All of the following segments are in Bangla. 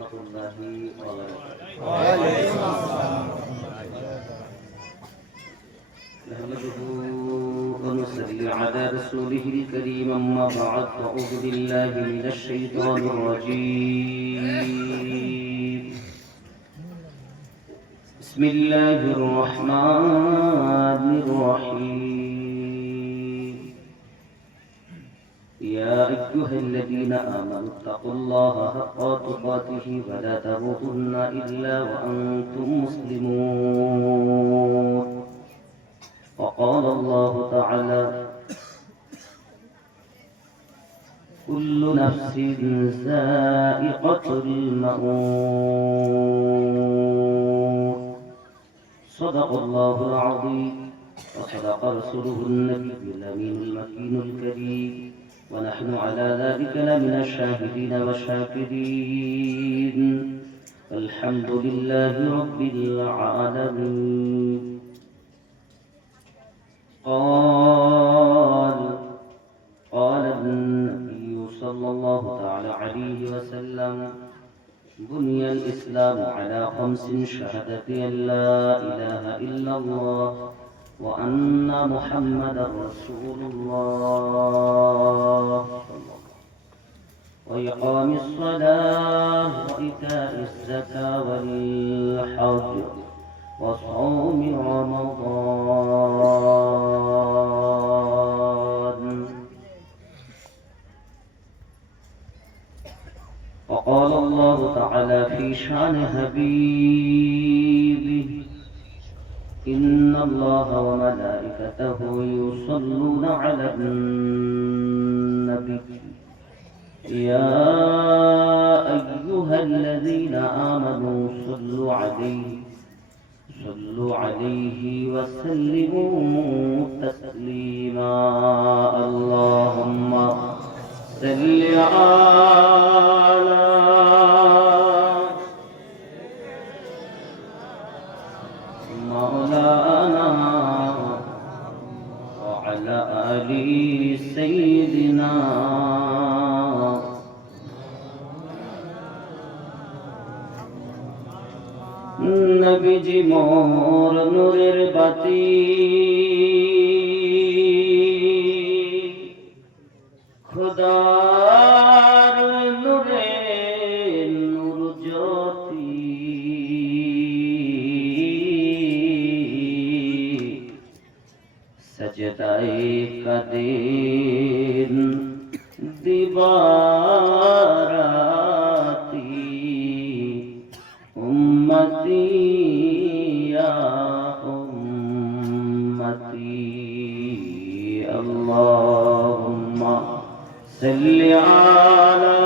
ورحمة الله وبركاته. وعليكم السلام. نحمده ونصلي على رسوله الكريم، أما بعد، فأعوذ بالله من الشيطان الرجيم. بسم الله الرحمن الرحيم. يا أيها الذين آمنوا اتقوا الله حق تقاته ولا تموتن إلا وأنتم مسلمون. وقال الله تعالى: كل نفس ذائقة الموت. صدق الله العظيم وصدق رسوله النبي الأمين المكين الكريم، ونحن على ذلك لمن الشاهدين والشاكرين. الحمد لله رب العالمين. قال النبي صلى الله تعالى عليه وسلم: بني الإسلام على 5: شهادة أن لا إله إلا الله وأن محمدا رسول الله، وإقام الصلاة وإيتاء الزكاة والحج وصوم رمضان. وقال الله تعالى في شأن حبيبه: إن الله وملائكته يصلون على النبي يا أيها الذين آمنوا صلوا عليه وسلموا تسليما. اللهم صل على مولانا وعلى آل سيدنا নবীজি মোর নূরের বাতি, খোদার নূরে নূর জ্যোতি, সজদায়ে কাদের দিবারাতি, উম্মতি ইয়া উম্মতি। আল্লাহুম্মা সাল্লি আলা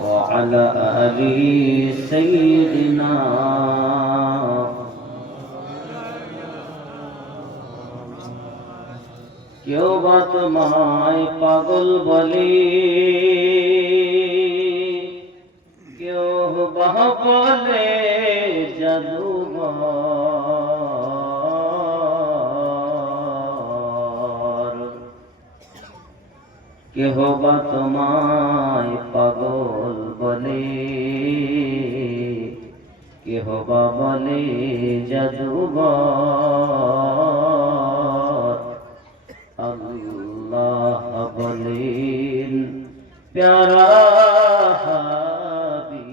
ওয়া আলা আলি সাইয়্যিদিনা। কেউ বা তোমায় পাগল বলে, কেউ বা বলে জাদুঘর, কেহ বা তোমায় পাগল বলে, কেহ বা বলে জাদুঘর। আল্লাহ বলেন: প্যারা হাবিব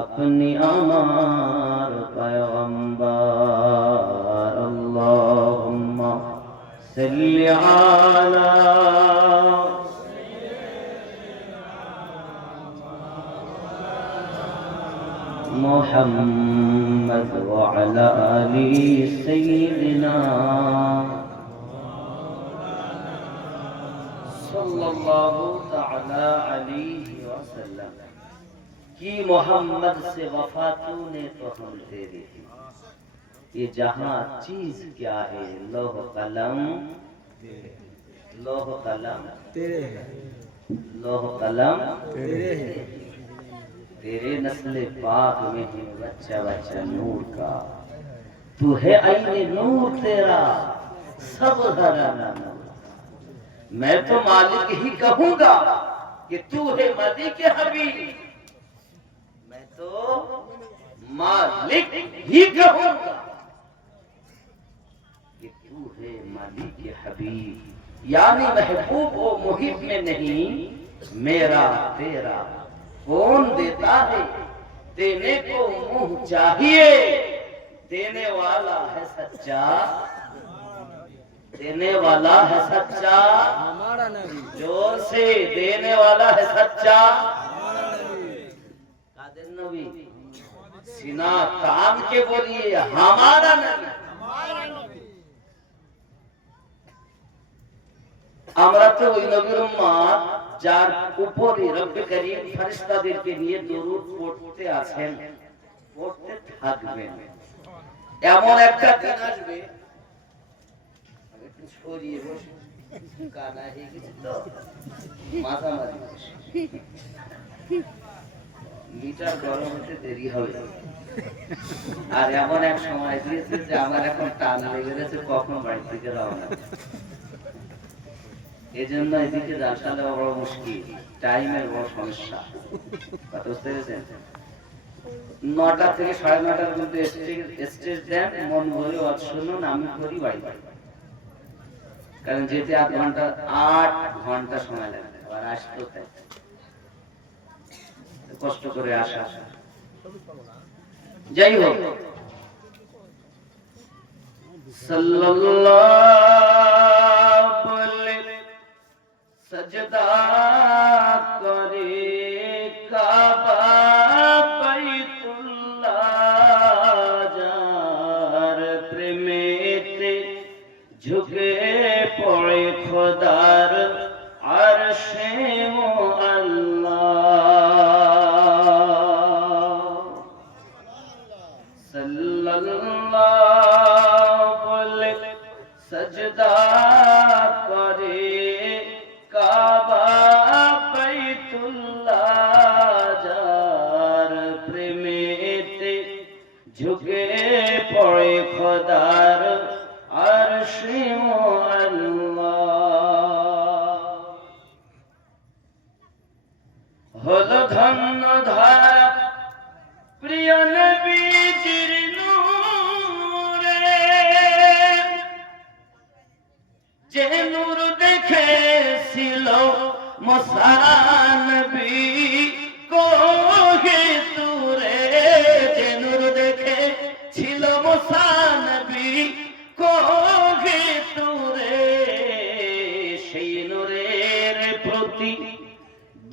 আপনি আমার পয়গম্বর। আল্লাহুম্মা সাল্লি আলা মুহাম্মদ ওয়া আলা আলি সাইয়্যিদিনা सल्लल्लाहु ताला अलैहि वसल्लम। कि मोहम्मद से वफा तूने तो हम तेरे ही, ये जहां चीज क्या है, लौह कलम तेरे है, लौह कलम तेरे है। तेरे नस्ल पाक में है बच्चा बच्चा नूर का, तू है आईने नूर तेरा सब घराना नूर। मैं तो मालिक ही कहूंगा कि तू है मालिक हबीब, मैं तो मालिक ही कहूंगा कि तू है मालिक हबीब। यानी महबूब व मुहिब में नहीं, मेरा तेरा कौन देता है, देने को मुंह चाहिए, देने वाला है सच्चा, देने वाला है सच्चा हमारा नबी, जोर से देने वाला है सच्चा कादिर नबी। सीना तान के बोलिए हमारा नबी। আমরা তো ওই নবীর উম্মত যার উপরে রব্বে করিম ফেরেশতাদেরকে নিয়ে দরুদ পড়তে আছেন, পড়তে থাকবেন। এমন একটা দিন আসবে, একটু ছড়িয়ে বসে কানা হয়ে গেছে তো মাঝামাঝি বসে, মিটার গরম হতে দেরি হবে। আর এমন এক সময় দিয়েছে যে আমার এখন টান লেগে গেছে কখন বাড়ি থেকে রওনা। এজন্য এদিকে রাস্তাটা বড় মুশকিল, টাইমের বড় সমস্যা। কথা বুঝতে পেরেছেন? 9টা থেকে 9:30টার মধ্যে স্টেজ দেন, মন ভরে ওয়াজ শুনুন, আমি করি বাড়ি বাড়ি। কারণ যেতে 8 ঘন্টা সময় লাগে, আবার আসতেও তাই কষ্ট করে আসা। যাই হোক, সাল্লাল্লাহু আলাইহি सजदा करे काबा बैतुल्लाह जार प्रेमेते झुके पड़े खुदार अर्शे वो अल्लाह सल्लल्लाहु अलैहि सजदा करे काबा बैतुल्लाह जार प्रेमेते झुके पड़े खुदार अर्शे वो अल्लाह হলো ধন্য ধারা প্রিয় নবীজির নূরে, যে নূর দেখেছিল মুসা নবী কোহে তুরে, যে নূর দেখেছিল মুসা নবী কোহে তুরে, সেই নূরের প্রতি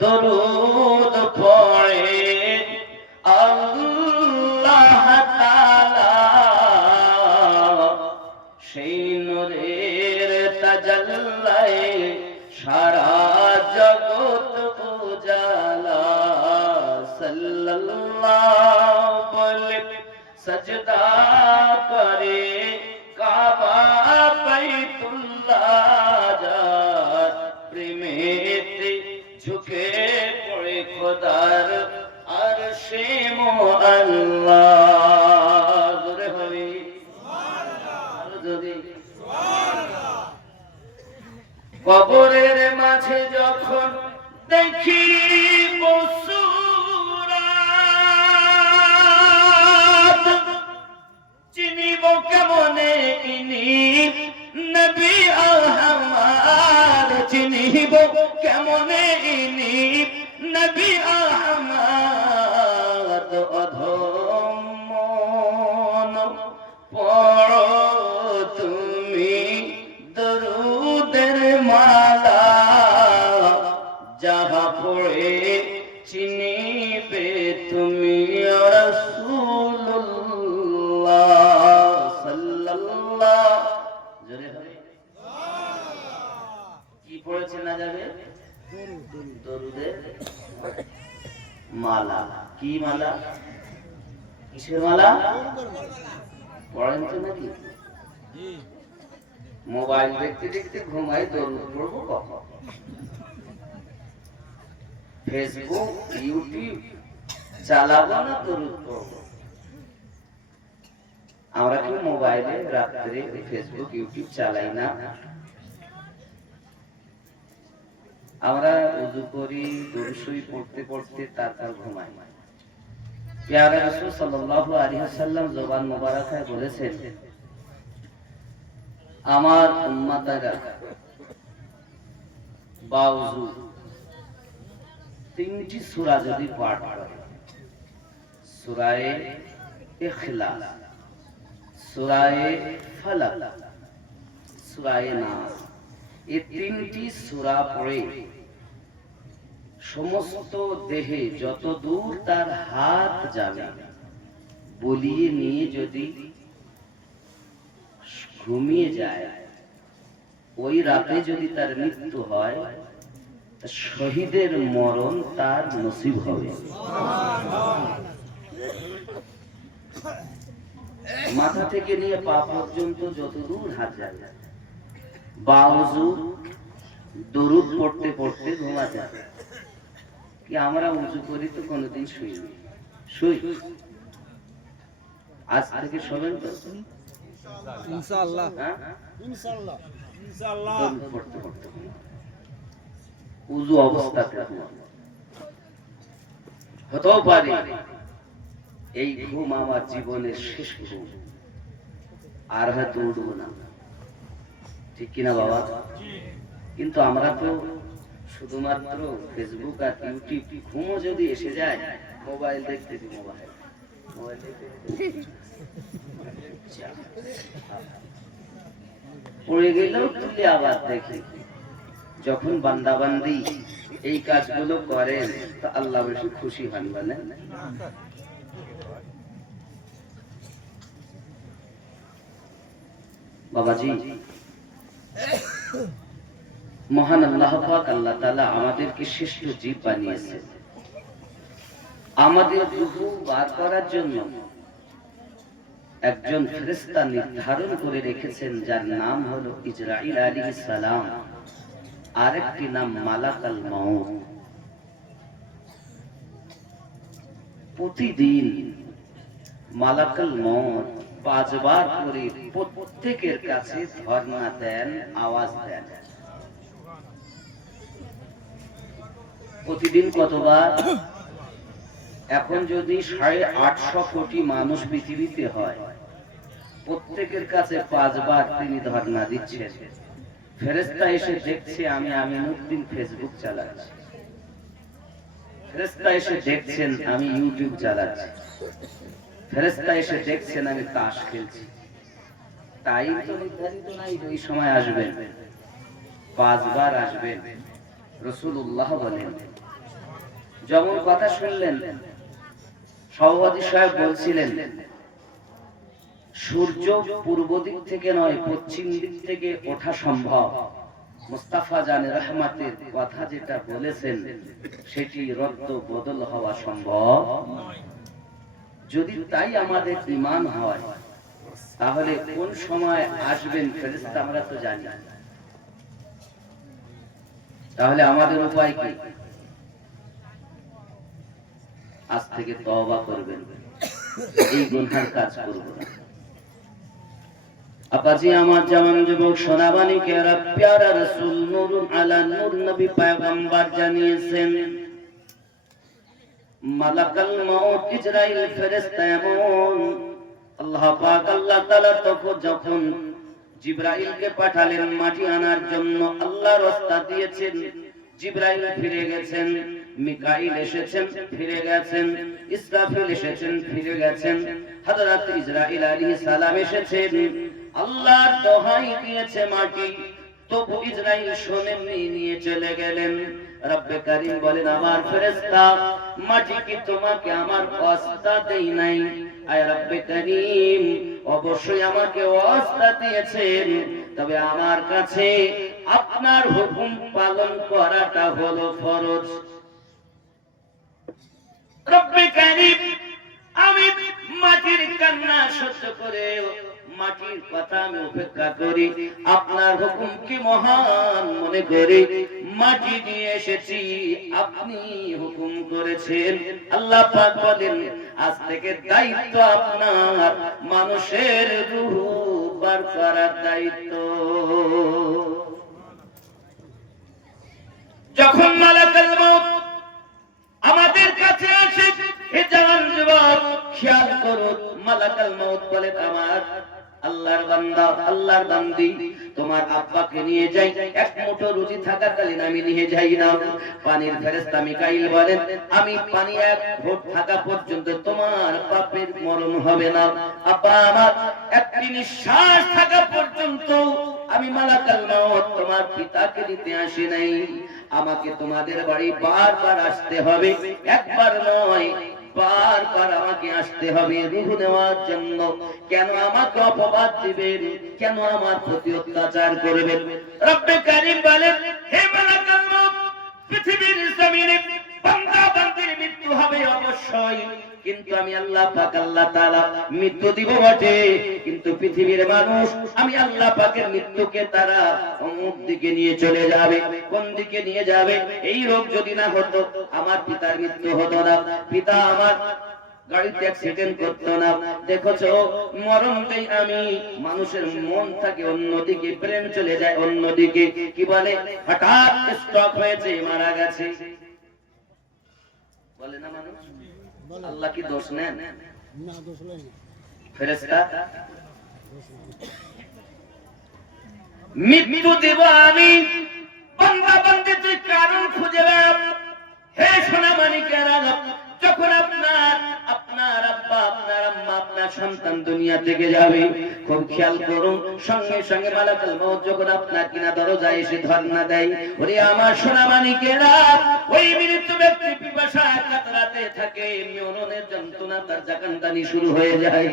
দরুদ পড়ে আল্লাহ তাআলা, সেই নূরের তাজাল্লায় সারা জগৎ উজালা। সাল্লাল্লাহু আলাইহি সজদা করে কাবা বাইতুল্লাহ जार প্রেমেতে ঝুঁকে পড়ে খোদার আরশে মুআল্লাহ। জোরে হবে সুবহানাল্লাহ, জোরে সুবহানাল্লাহ। কবরের মাঝে যখন দেখি সুরাত, চিনিব কেমনে ইনি নবী আহমদ, চিনিব কেমনে ইনি নবী আহমদ। অধম মন পড়ো তুমি দরুদের মালা, যাহা পড়ে চিনিবে তুমি রাসূলুল্লাহ সাল্লাল্লাহু। জোরে হবে কি পড়েছে না যাবে? দরুদের মালা। কি মালা? কিসের মালা? পড়েন তো নাকি? মোবাইল দেখতে দেখতে ঘুমাই, দরুদ পড়বো কখন? ফেসবুক ইউটিউব চালাবো না দরুদ পড়বো? আমরা কি মোবাইলে রাত্রে ফেসবুক ইউটিউব চালাই না? আমরা উযু করি, দুরূদ শরীফ পড়তে পড়তে তারপর ঘুমাই। প্যারা রাসূল সাল্লাল্লাহু আলাইহি ওয়াসাল্লাম জবান মোবারকায় বলেছেন, আমার উম্মতেরা বাউযু তিনটি সূরা যদি পাঠ করে, সূরায়ে ইখলাস, সূরায়ে ফালাক, সূরায়ে নাস, এই তিনটি সূরা পড়ে সমস্ত দেহে যত দূর তার হাত যাবে বলিয়ে নিয়ে যদি ঘুমিয়ে যায়, ওই রাতে যদি তার মৃত্যু হয়, শহীদের মরণ তার নসিব হবে। মাথা থেকে নিয়ে পা পর্যন্ত যত দূর হাত যায়, বাউযু দরুদ পড়তে পড়তে ঘুমা যায়। কি আমরা উযু করি তো কোনোদিন শুই? আজ থেকে শোবেন তো ইনশাআল্লাহ, ইনশাআল্লাহ, ইনশাআল্লাহ। পড়তে পড়তে উযু অবস্থাতে হতেও পারে এই ঘুম আমার জীবনের শেষ ঘুম, আর হয়তো উঠবো না, ঠিক কিনা বাবা? কিন্তু আমরা তো শুধুমাত্র ফেসবুক আর ইউটিউব, ঘুমও যদি এসে যায় মোবাইল দেখতে মোবাইল পড়ে গেলেও তুলে আবার দেখি। যখন বান্দাবান্দি এই কাজগুলো করেন তো আল্লাহ বেশি খুশি হন, বলেন? বাবাজি, মহান আল্লাহ পাক আল্লাহ তাআলা আমাদেরকে শ্রেষ্ঠ জীব বানিয়েছেন। আমাদের রূহ বার করার জন্য একজন ফেরেশতা নির্ধারণ করে রেখেছেন, যার নাম হলো ইসরাঈল আলাইহিস সালাম, আরেকটি নাম মালাকাল মাউত। প্রতিদিন মালাকাল মাউত 5 বার করে প্রত্যেকের কাছে ধর্ণা দেন, আওয়াজ দেন। প্রতিদিন কতবার? এখন যদি 850 কোটি মানুষ পৃথিবীতে হয়, প্রত্যেকের কাছে 5 বার তিনি ধর্ণা দিচ্ছেন। ফেরেশতা এসে দেখছে আমি আমিনুদ্দিন ফেসবুক চালাচ্ছি, ফেরেশতা এসে দেখছেন আমি ইউটিউব চালাচ্ছি, ফেরেশতা এসে দেখছেন আমি তাস খেলছি। তাই তো নির্ধারিত নাই ওই সময় আসবেন, 5 বার আসবেন। রাসূলুল্লাহ বলেন, যেমন কথা শুনলেন, সভাপতি সাহেব বলছিলেন সূর্য পূর্ব দিক থেকে নয় পশ্চিম দিক থেকে ওঠা সম্ভব। মুস্তাফা জানে রহমাতের কথা যেটা বলেছেন সেটি রদ্দ বদল হওয়া সম্ভব যদি তাই আমাদের ঈমান হয়, তাহলে কোন সময় আসবেন ফেরেশতা আমরা তো জানি। তাহলে আমাদের উপায় কি? আজ থেকে তওবা করবেন, এই গুনার কাজ করব না। আপাজি আমার জামান যুবক সোনাবানি কে আর প্যারা রাসূল নূরুন আলা নূর নবী পয়গম্বর জানিয়েছেন, মালাকাল মাউত ইসরাঈল ফেরেশতা এমন, আল্লাহ পাক আল্লাহ তাআলা যখন জিবরাইলকে পাঠালেন মাটি আনার জন্য, আল্লাহর রাস্তা দিয়েছেন, জিবরাইল ফিরে গেছেন, মিকাইল এসেছেন ফিরে গেছেন, ইসরাফিল এসেছেন ফিরে গেছেন, হযরত ইসরাঈল আলাইহিস সালাম এসেছেন। আল্লাহর দোহাই দিয়েছে মাটি, তবু ইসরাঈল শোনেননি, নিয়ে চলে গেলেন। রব্বে কারীম বলেন, আমার ফেরেশতা মাটি কি তোমাকে আমার ওয়াস্তা দেই নাই? আয় রব্বে কারীম, অবশ্যই আমাকে ওয়াস্তা দিয়েছেন, তবে আমার কাছে আপনার হুকুম পালন করাটা হলো ফরজ। রব্বে কারীম, আমি মাটির কান্না সহ্য করে মাটির কথা আমি উপেক্ষা করি, আপনার হুকুম কি মহান মনে করি মাটি নিয়ে এসেছি, আপনি হুকুম করেছেন। আল্লাহ পাক বলেন আজ থেকে দায়িত্ব আপনার, মানুষের রূহ বার করার দায়িত্ব। যখন মালাকুল মউত আমাদের কাছে আসে, হে জওয়ান যুবক খেয়াল করো, মালাকুল মউত বলে আমার আল্লাহর বান্দা, আল্লাহর বান্দি, তোমার আব্বাকে নিয়ে যাই, এক মুঠো রুটি থাকাকালীন আমি নিয়ে যাই না। পানির ফেরেশতা মিকাইল বলেন আমি পানি এক ঘট থাকা পর্যন্ত তোমার পাপের মরণ হবে না। আব্বা আমার একটি নিঃশ্বাস থাকা পর্যন্ত আমি মালাকুল মউত তোমার পিতাকে দিতে আসি নাই। আমাকে তোমাদের বাড়ি বারবার আসতে হবে, একবার নয় বারবার আমাকে আসতে হবে রূহ নেওয়ার জন্য। কেন আমাকে অপবাদ দিবেন, কেন আমার প্রতি অত্যাচার করবেন? রব্বে কারীম বলেন হে মালাকুল মউত, পৃথিবীর জমিনে বান্দা বান্দির মৃত্যু হবে অবশ্যই, কিন্তু আমি আল্লাহ পাক আল্লাহ তাআলা মৃত্যু দিব বটে, কিন্তু পৃথিবীর মানুষ আমি আল্লাহ পাকের মৃত্যুকে তারা অমুক দিকে নিয়ে চলে যাবে। কোন দিকে নিয়ে যাবে? এই রোগ যদি না হতো আমার পিতার মৃত্যু হতো না, পিতা আমার গাড়িতে অ্যাক্সিডেন্ট করতো না। দেখছো মরণটাই আমি, মানুষের মন থাকে অন্যদিকে, ব্রেন চলে যায় অন্যদিকে, কি বলে হঠাৎ স্ট্রোক হয়েছে, মারা গেছে, বলে না মানুষ। আল্লাহ কি দোষ নেন? না, দোষ নেই। ফেরেশতা মৃত্যু দেব আমি, বান্দা বান্দি তুই কারণ খুঁজে বেড়াও। হে সোনা মানিকেরা, যখন আপনার আব্বা, আপনার আম্মা, আপনার সন্তান দুনিয়া থেকে যাবে, খুব খেয়াল করুন, সঙ্গে সঙ্গে মালাকুল মউত যখন আপনার কিনা দরজায় এসে ধর্ণা দেয়, ওরে আমার সোনা মানিকেরা, ওই মৃত্যু ব্যক্তি পিপাসায় কাতরাতে থাকে, মরণের যন্ত্রণা তার জাকানদানি শুরু হয়ে যায়,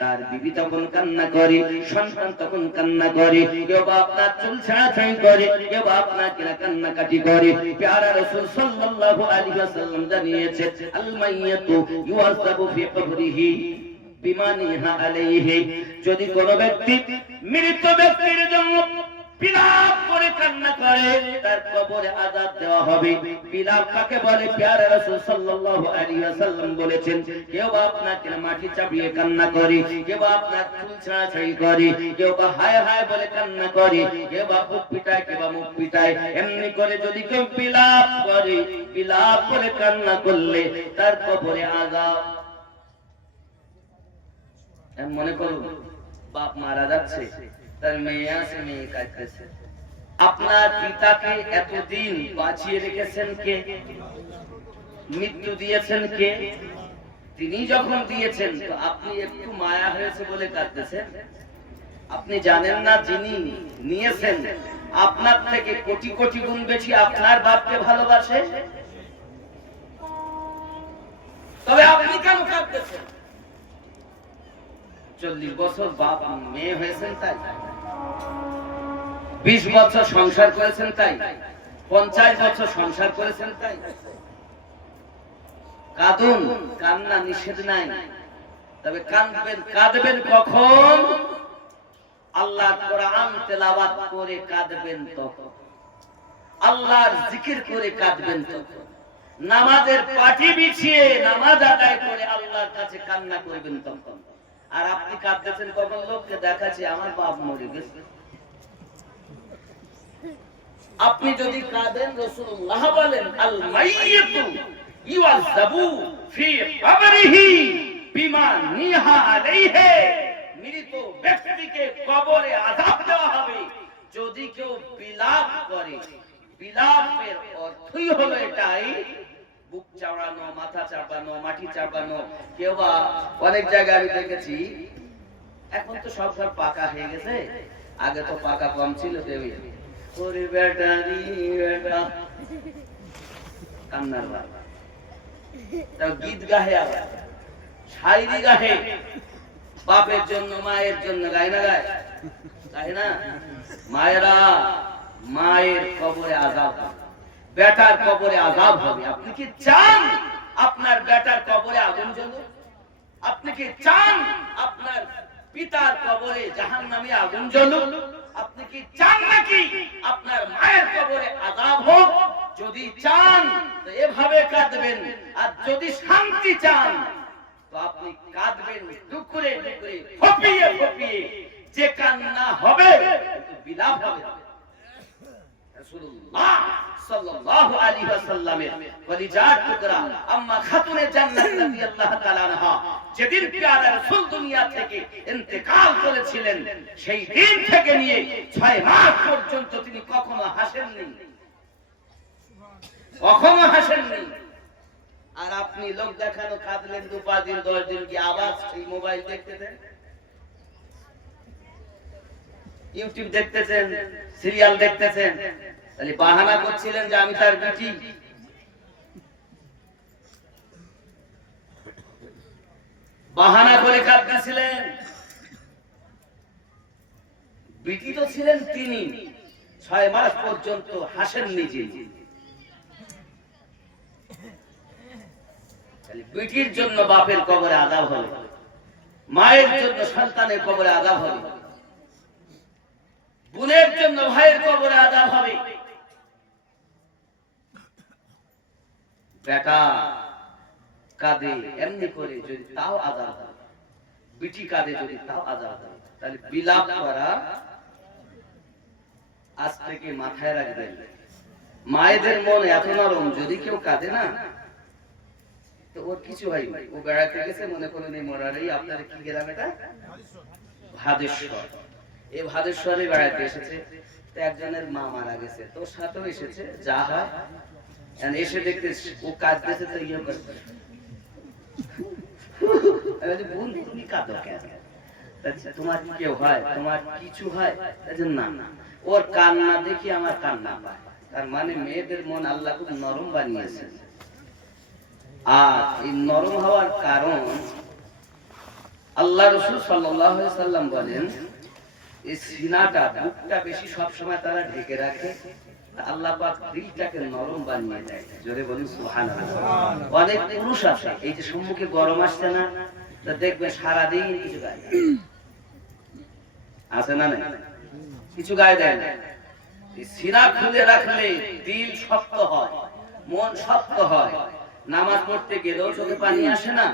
তার বিবি তখন কান্না করে, সন্তান তখন কান্না করে, কেউ বা আপনার চুল ছাড়াছাড়ি করে, কেউ বা আপনার কিনা কান্নাকাটি করে। প্যারা রাসূল সাল্লাল্লাহু আলাইহি ওয়াসাল্লাম জানিয়েছেন আল মাইয়াতু ইউআযাবু ফি কবরিহি বিমা নিহা আলাইহি, যদি কোন ব্যক্তি মৃত ব্যক্তির জন্য বিলাপ করে কান্না করে তার কবরে আযাব দেওয়া হবে। বিলাপ কাকে বলে? প্যারা রাসূল সাল্লাল্লাহু আলাইহি ওয়াসাল্লাম বলেছেন কেউ বা আপনাকে মাটি চাপিয়ে কান্না করে, কেউ বা আপনার চুল ছাড়াছাড়ি করে, কেউ বা হায় হায় বলে কান্না করে, কেউ বা বুক পিটায়, কেউ বা মুখ পিটায়। এমনি করে যদি কেউ বিলাপ করে, বিলাপ করে কান্না করলে তার কবরে আযাব। মনে করুন বাপ মারা যাচ্ছে, তার মেয়ে আছে, মেয়ে কাঁদতেছে, আপনার পিতাকে এতদিন বাঁচিয়ে রেখেছেন কে? মৃত্যু দিয়েছেন কে? তিনি যখন দিয়েছেন তো আপনি একটু মায়া হয়েছে বলে কাঁদতেছেন? আপনি জানেন না যিনি নিয়েছেন আপনার থেকে কোটি কোটি গুণ বেশি আপনার বাপকে ভালোবাসে? তবে আপনি কেন কাঁদতেছেন? 40 বছর বাপ মেয়ে হয়েছেন তাই, 20 বছর সংসার করেছেন তাই, 50 বছর সংসার করেছেন তাই। কাঁদুন, কান্না নিষেধ নাই, তবে কাঁদবেন কখন? আল্লাহর কোরআন তেলাওয়াত করে কাঁদবেন তখন, আল্লাহর জিকির করে কাঁদবেন তখন, নামাজের পাটি বিছিয়ে নামাজ আদায় করে আল্লাহর কাছে কান্না করবেন তখন। আর আপনি কাঁদতেছেন কখন? লোককে দেখাচ্ছে আমার বাপ মরে গেছে। আপনি যদি কাঁদেন, রাসূলুল্লাহ বলেন আল মাইয়িতু ইউআযাবু ফি কবরিহি বিমা নিহা আলাইহি, মৃত ব্যক্তিকে কবরে আযাব দেওয়া হবে যদি কেউ বিলাপ করে। বিলাপের অর্থই হলো এটাই, বুক চাপড়ানো, মাথা চাপানো, মাটি চাপানো। কেউ বা অনেক জায়গায় আমি দেখেছি, এখন তো সব পাকা হয়ে গেছে, আগে তো পাকা কম ছিল, দেবী ওরে বেটারি বেটা কান্নার বাবা, তাও গীত গাহে, আবার শায়রি গাহে, বাপের জন্য মায়ের জন্য গায় না, গায় না? মায়েরা, মায়ের কবরে আযাব হবে, বেটার কবরে আযাব হবে। আপনি কি চান আপনার বেটার কবরে আগুন জ্বলুক? আপনি কি চান আপনার পিতার কবরে জাহান্নামী আগুন জ্বলুক, আপনি কি চান নাকি আপনার মায়ের কবরে আযাব হোক? যদি চান তো এভাবে কাঁদবেন, আর যদি শান্তি চান তো আপনি কাঁদবেন টুকরে টুকরে, ফপিয়ে ফপিয়ে। যে কান্না হবে কিন্তু বিলাপ হবে। রাসূলুল্লাহ সাল্লাল্লাহু আলাইহি ওয়াসাল্লামের কলিজার টুকরা আম্মা খাতুনে জান্নাত রাদিয়াল্লাহু তাআলা আনহা যেদিন প্যারা রাসূল দুনিয়া থেকে ইন্তেকাল করেছিলেন, সেই দিন থেকে নিয়ে 6 মাস পর্যন্ত তিনি কখনো হাসেননি, কখনো হাসেননি। আর আপনি লোক দেখানো কাঁদলেন 2-5 দিন 10 দিন, কি আবার সেই মোবাইল দেখতেছেন, ইউটিউব দেখতেছেন, সিরিয়াল দেখতেছেন, তাহলে বাহানা করছিলেন যে আমি তার বেটি। বাহানা করে কাঁদতেছিলেন। বেটি তো ছিলেন তিনি, 6 মাস পর্যন্ত হাসেননি যিনি। বেটির জন্য বাপের কবরে আযাব হবে, মায়ের জন্য সন্তানের কবরে আযাব হবে, বোনের জন্য ভাইয়ের কবরে আযাব হবে। বেটা কাঁদে এমনি করে যদি তাও আযাব হবে, বেটি কাঁদে যদি তাও আযাব হবে। তাহলে বিলাপ করা আজ থেকে মাথায় রাখবেন। মায়েদের মন এত নরম, যদি কেউ কাঁদে না তো ওর কিছু হয় না। ও বেড়াতে গেছে, মনে করেন এই মরারেই আপনার কি গেলাম এটা ভাদেশ্বর, এই ভাদেশ্বরে বেড়াতে এসেছে, তো একজনের মা মারা গেছে, তোর সাথেও এসেছে, যা হয় এসে দেখতে ও কাঁদতেছে, তো ইয়ে করতে বোন তুমি কাঁদো কেন, তোমার কেউ হয়, তোমার কিছু হয়? না, ওর কান্না দেখি আমার কান্না পায়। তার মানে মেয়েদের মন আল্লাহ খুব নরম বানিয়েছে। আর এই নরম হওয়ার কারণ আল্লাহ রাসূল সাল্লাল্লাহু আলাইহি সাল্লাম বলেন, এই সিনাটা, বুকটা বেশি সব সময় তারা ঢেকে রাখে, আল্লাহ পাক দিলটাকে নরম বানিয়ে দেয়। জোরে বলি সুবহানাল্লাহ। অনেক পুরুষ আছে, এই যে সম্মুখে গরম আসছে না, তা দেখবে সারা দিন কিছু গায়ে আছে না, না কিছু গায়ে দেয় না। এই সিনা খুলে রাখলে দিল শক্ত হয়, মন শক্ত হয়। নামাজ পড়তে গেলেও চোখে পানি আসে না,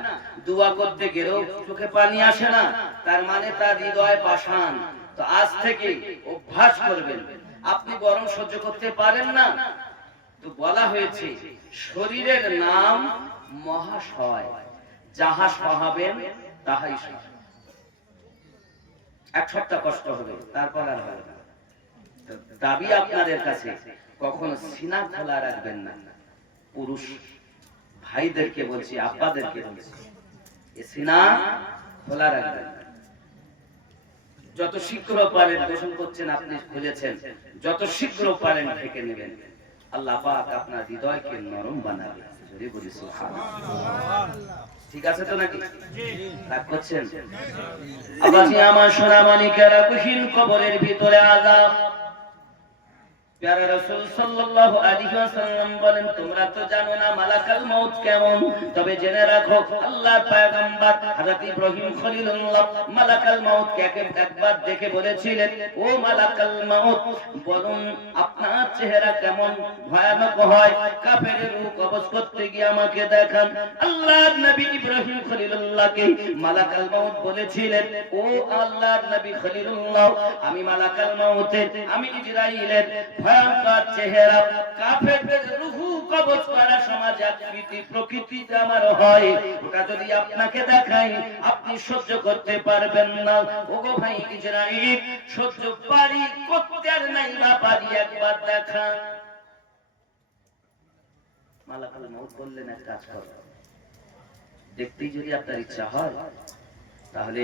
দোয়া করতে গেলেও চোখে পানি আসে না, তার মানে তার হৃদয় পাষাণ। তো আজ থেকে অভ্যাস করবেন। আপনি গরম সহ্য করতে পারেন না, তো বলা হয়েছে শরীরের নাম মহাশয়, যাহা সহাবেন তাহাই সয়। 1 সপ্তাহ কষ্ট হবে, তারপর আর হবে না। দাবি আপনাদের কাছে কখনো সিনা খোলা রাখবেন না। পুরুষ ভাইদেরকে বলছি, আব্বাদেরকে বলছি, এই সিনা খোলা রাখবেন। যত শীঘ্র পারেন, দোষণ করছেন আপনি খুলেছেন, যত শীঘ্র পারেন ঢেকে নেবেন। আল্লাহ পাক আপনার হৃদয়কে নরম বানাবে। যদি বলি সুবহানাল্লাহ। ঠিক আছে তো নাকি? রাগ করছেন? আবাজি আমার সোনা মানিকেরা, কঠিন কবরের ভিতরে আযাব। প্যারা রাসূল সাল্লাল্লাহু আলাইহি ওয়াসাল্লাম বলেন, তোমরা তো জানো না মালাকাল মউত কেমন, তবে জেনে রাখো আল্লাহর পয়গম্বর হযরত ইব্রাহিম খলিলুল্লাহ মালাকাল মউতকে একবার দেখে বলেছিলেন, ও মালাকাল মউত, বলুন আপনার চেহারা কেমন ভয়ানক হয়, কাফেরের রূহ কবজ করতে গিয়ে আমাকে দেখান। আল্লাহর নবী ইব্রাহিম খলিলুল্লাহকে মালাকাল মউত বলেছিলেন, ও আল্লাহর নবী খলিলুল্লাহ, আমি মালাকাল মউতের, আমি ইসরাঈলের ভয়ঙ্কর চেহারা, কাফেরদের রূহ কবজ করা সমাজ আকৃতি প্রকৃতিতে আমার হয়, ওটা যদি আপনাকে দেখাই আপনি সহ্য করতে পারবেন না। ওগো ভাই ইসরাঈল, সহ্য পারি করতে আর নাই বা পারি, একবার দেখা। মালাকুল মউত বললেন, এক কাজ করো, দেখতেই যদি আপনার ইচ্ছা হয় তাহলে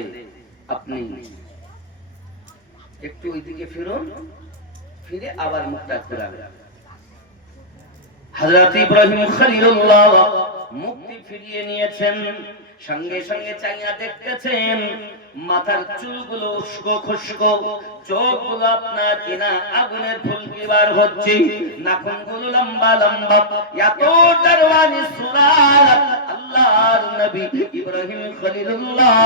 আপনি একটু ওইদিকে ফিরুন, ফিরে আবার মুখটা ঘোরাবেন। হযরত ইব্রাহিম খলিলুল্লাহ মুখটি ফিরিয়ে নিয়েছেন, সঙ্গে সঙ্গে চাইয়া দেখতেছেন মাথার চুলগুলো উস্কো খুস্কো, চোখগুলো আপনার কিনা আগুনের ফুলকি বার হচ্ছে, নাখুনগুলো লম্বা লম্বা, এত দারওয়ানি সুরাত। আল্লাহ আল্লাহর নবী ইব্রাহিম খলিলুল্লাহ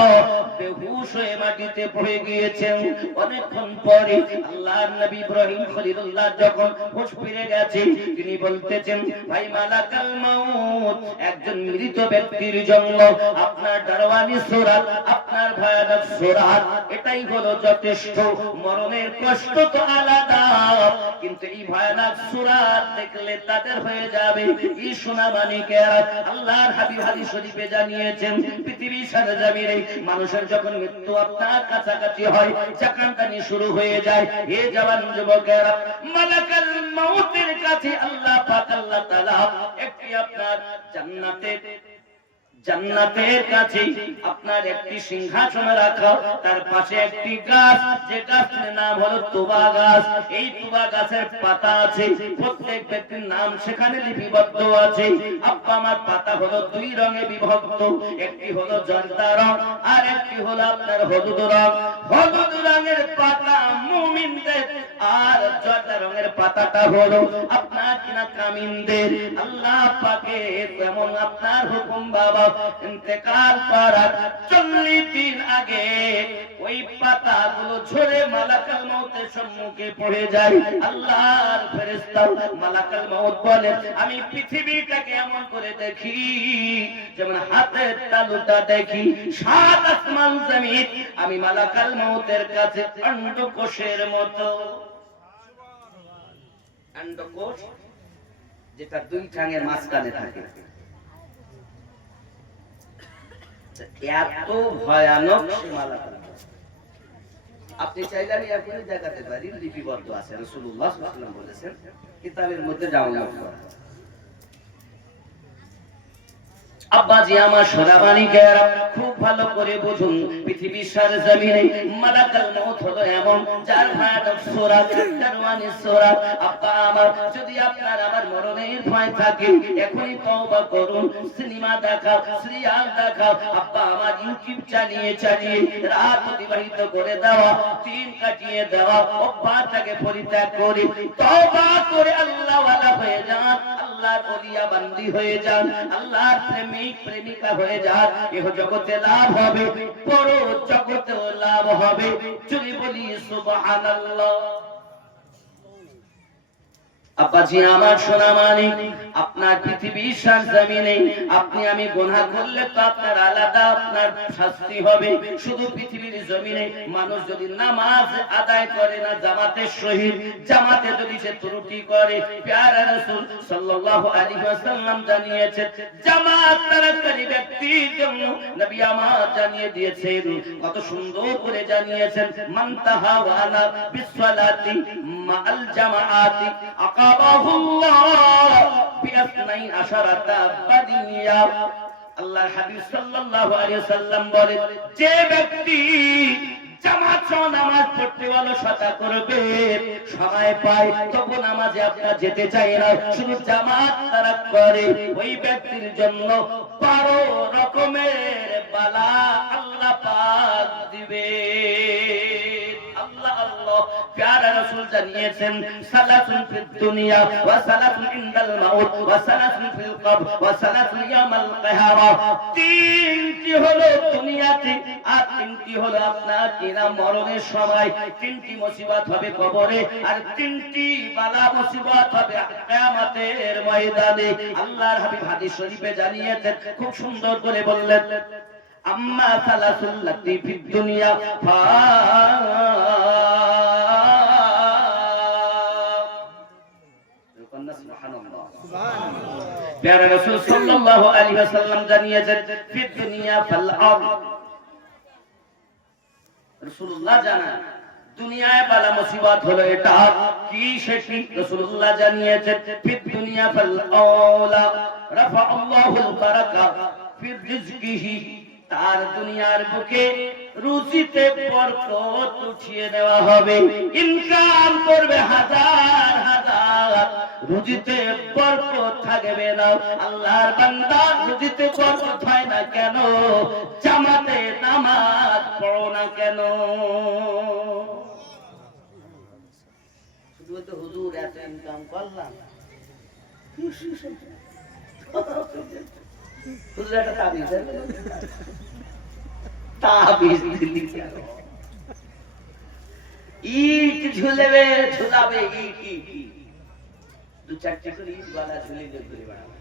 বেহুশ হয়ে মাটিতে পড়ে গিয়েছেন। অনেকক্ষণ পরে আল্লাহর নবী ইব্রাহিম খলিলুল্লাহ যখন হুঁশ ফিরে গেছে, তিনি বলতেছেন, ভাই মালাকাল মাউত, একজন মৃত ব্যক্তির জন্য আপনার দারওয়ানি সূরাত, আপনার ভয়ানক সূরাত এটাই হলো যথেষ্ট। মরণের কষ্ট তো আলাদা, কিন্তু এই ভয়ানক সূরাত দেখলে তাদের হয়ে যাবে। এই সোনামানিকেরা আল্লাহর হাবিব হাদিস শরীফে জানিয়েছেন, পৃথিবীর সরজমিনে মানুষের যখন মৃত্যু আপনার কাছাকাছি হয়, চাকানটানি শুরু হয়ে যায়, হে জওয়ান যুবকেরা, মালাকাল মাউতের কাছে আল্লাহ পাক আল্লাহ তাআলা একটি আপনার জান্নাতের কাছে আপনার একটি সিংহাসন রাখা, তার পাশে একটি গাছ, যে গাছের নাম হলো তুবা গাছ। এই তুবা গাছের পাতা আছে, প্রত্যেক ব্যক্তির নাম সেখানে লিপিবদ্ধ আছে। আব্বা আমার পাতা হলো দুই রঙে বিভক্ত, একটি হলো জর্দা রং আর একটি হলো আপনার হলুদ রং। হলুদ রঙের পাতা মুমিনদের আর জর্দা রঙের পাতাটা হলো আপনার কিনা কামিনদের। আল্লাহ পাকের এমন আপনার হুকুম বাবা, ইন্তেকাল করার 40 দিন আগে ওই পাতাগুলো ঝরে মালাকাল মউতের সম্মুখে পড়ে যায়। আল্লাহর ফেরেশতা মালাকাল মউত বলে, আমি পৃথিবীটাকে এমন করে দেখি যেমন হাতের তালুটা দেখি, সাত আসমান জমিন আমি মালাকাল মউতের কাছে অন্ডকোষের মতো। অন্ডকোষ যেটা দুই ঠ্যাঙের মাঝখানে থাকে, এত ভয়ানক মালাকাল। আপনি চাইলে আমি এখনই দেখাতে পারি, লিপিবদ্ধ আছে, রাসূলুল্লাহ সাল্লাল্লাহু আলাইহি ওয়াসাল্লাম বলেছেন, কিতাবের মধ্যে ডাউনলোড করা। আব্বাজি আমার সোনামানিকেরা খুব ভালো করে বুঝুন, পৃথিবীর সরজমিনে মালাকাল মউত হলো এমন যার ভয়ানক সূরাত, দারওয়ানি সূরাত। আব্বা আমার, যদি আপনার আমার মরণের ভয় থাকে, এখনই তওবা করুন। সিনেমা দেখা, সিরিয়াল দেখা, আব্বা আমার ইউটিউব চালিয়ে চালিয়ে রাত অতিবাহিত করে দেওয়া, দিন কাটিয়ে দেওয়া অভ্যাসটাকে পরিত্যাগ করে তওবা করে আল্লাহ ওয়ালা হয়ে যান, আল্লাহর ওলিয়া বান্দি হয়ে যান, আল্লাহর প্রেমিক প্রেমিকা হয়ে যান। ইহ জগতে লাভ হবে, পর জগতেও লাভ হবে। যদি বলি সুবহানাল্লাহ। আব্বাজি আমার সোনামানিক, আপনার পৃথিবীর সরজমিনে আপনি আমি গুনাহ করলে তো আপনার আলাদা আপনার শাস্তি হবে। শুধু পৃথিবীর জমিনে মানুষ যদি নামাজ আদায় করে না জামাতের সহিত, জামাতে যদি সে ত্রুটি করে, প্যারা রাসূল সাল্লাল্লাহু আলাইহি ওয়াসাল্লাম জানিয়েছেন, জামাত তারাকারী ব্যক্তির জন্য নবী আমার জানিয়ে দিয়েছেন, কত সুন্দর করে জানিয়েছেন, মান তাহাওয়ানা বিসসালাতি মাআল জামাআতি আকাবাহুল্লাহ বিআসনাই আশারাতা বাদিয়া। আল্লাহর হাবিব সাল্লাল্লাহু আলাইহি ওয়াসাল্লাম বলেন, যে ব্যক্তি জামাত সহ নামাজ পড়তে অলসতা করবে, সময় পায় তবু নামাজে আপনার যেতে চায় না, শুধু জামাত তারা করে, ওই ব্যক্তির জন্য 12 রকমের বালা আল্লাহ পাক দিবে। আল্লাহ আল্লাহ, প্যারা রাসূল জানিয়েছেন, সালাতুন ফিদ দুনিয়া ওয়া সালাতুন ইনদাল মাউত ওয়া সালাতুন ফিল কবর ওয়া সালাতুন ইয়াউমাল কিয়ামা। তিনটি হলো দুনিয়াতে আর তিনটি হলো আপনার কিনা মরণের সময়। তিনটি মুসিবত হবে কবরে আর তিনটি বালা মুসিবত হবে কিয়ামতের ময়দানে। আল্লাহর হাবিব হাদিস শরীফে জানিয়েছেন, খুব সুন্দর করে বললেন, আম্মা সালাসুল লাতি ফিদ দুনিয়া ফা সুবহানাল্লাহ সুবহানাল্লাহ। প্যারা রাসূল সাল্লাল্লাহু আলাইহি ওয়াসাল্লাম জানিয়েছেন, ফিদ দুনিয়া ফাল আরদ। রাসূলুল্লাহ জানান দুনিয়ায় বালা মুসিবত হলো এটা কি, সেটি রাসূলুল্লাহ জানিয়েছেন, ফিদ দুনিয়া ফাল আওলা রাফা আল্লাহুল বারাকা ফির রিজকিহি। তার দুনিয়ার বুকে রুজিতে বরকত উঠিয়ে দেওয়া হবে। ইনকাম করবে হাজার হাজার, রুজিতে বরকত থাকবে না। আল্লাহর বান্দা, রুজিতে বরকত হয় না কেন? জামাতে নামাজ পড়ো না কেন? শুধু তো হুজুর এত ইনকাম করলাম, হুজুরটা তাবিজ তাবিজ দিলি ইট ঝুলাবে ইট দু চারটে করে ইট বালা ঝুলিয়ে ঘুরে বেড়াবে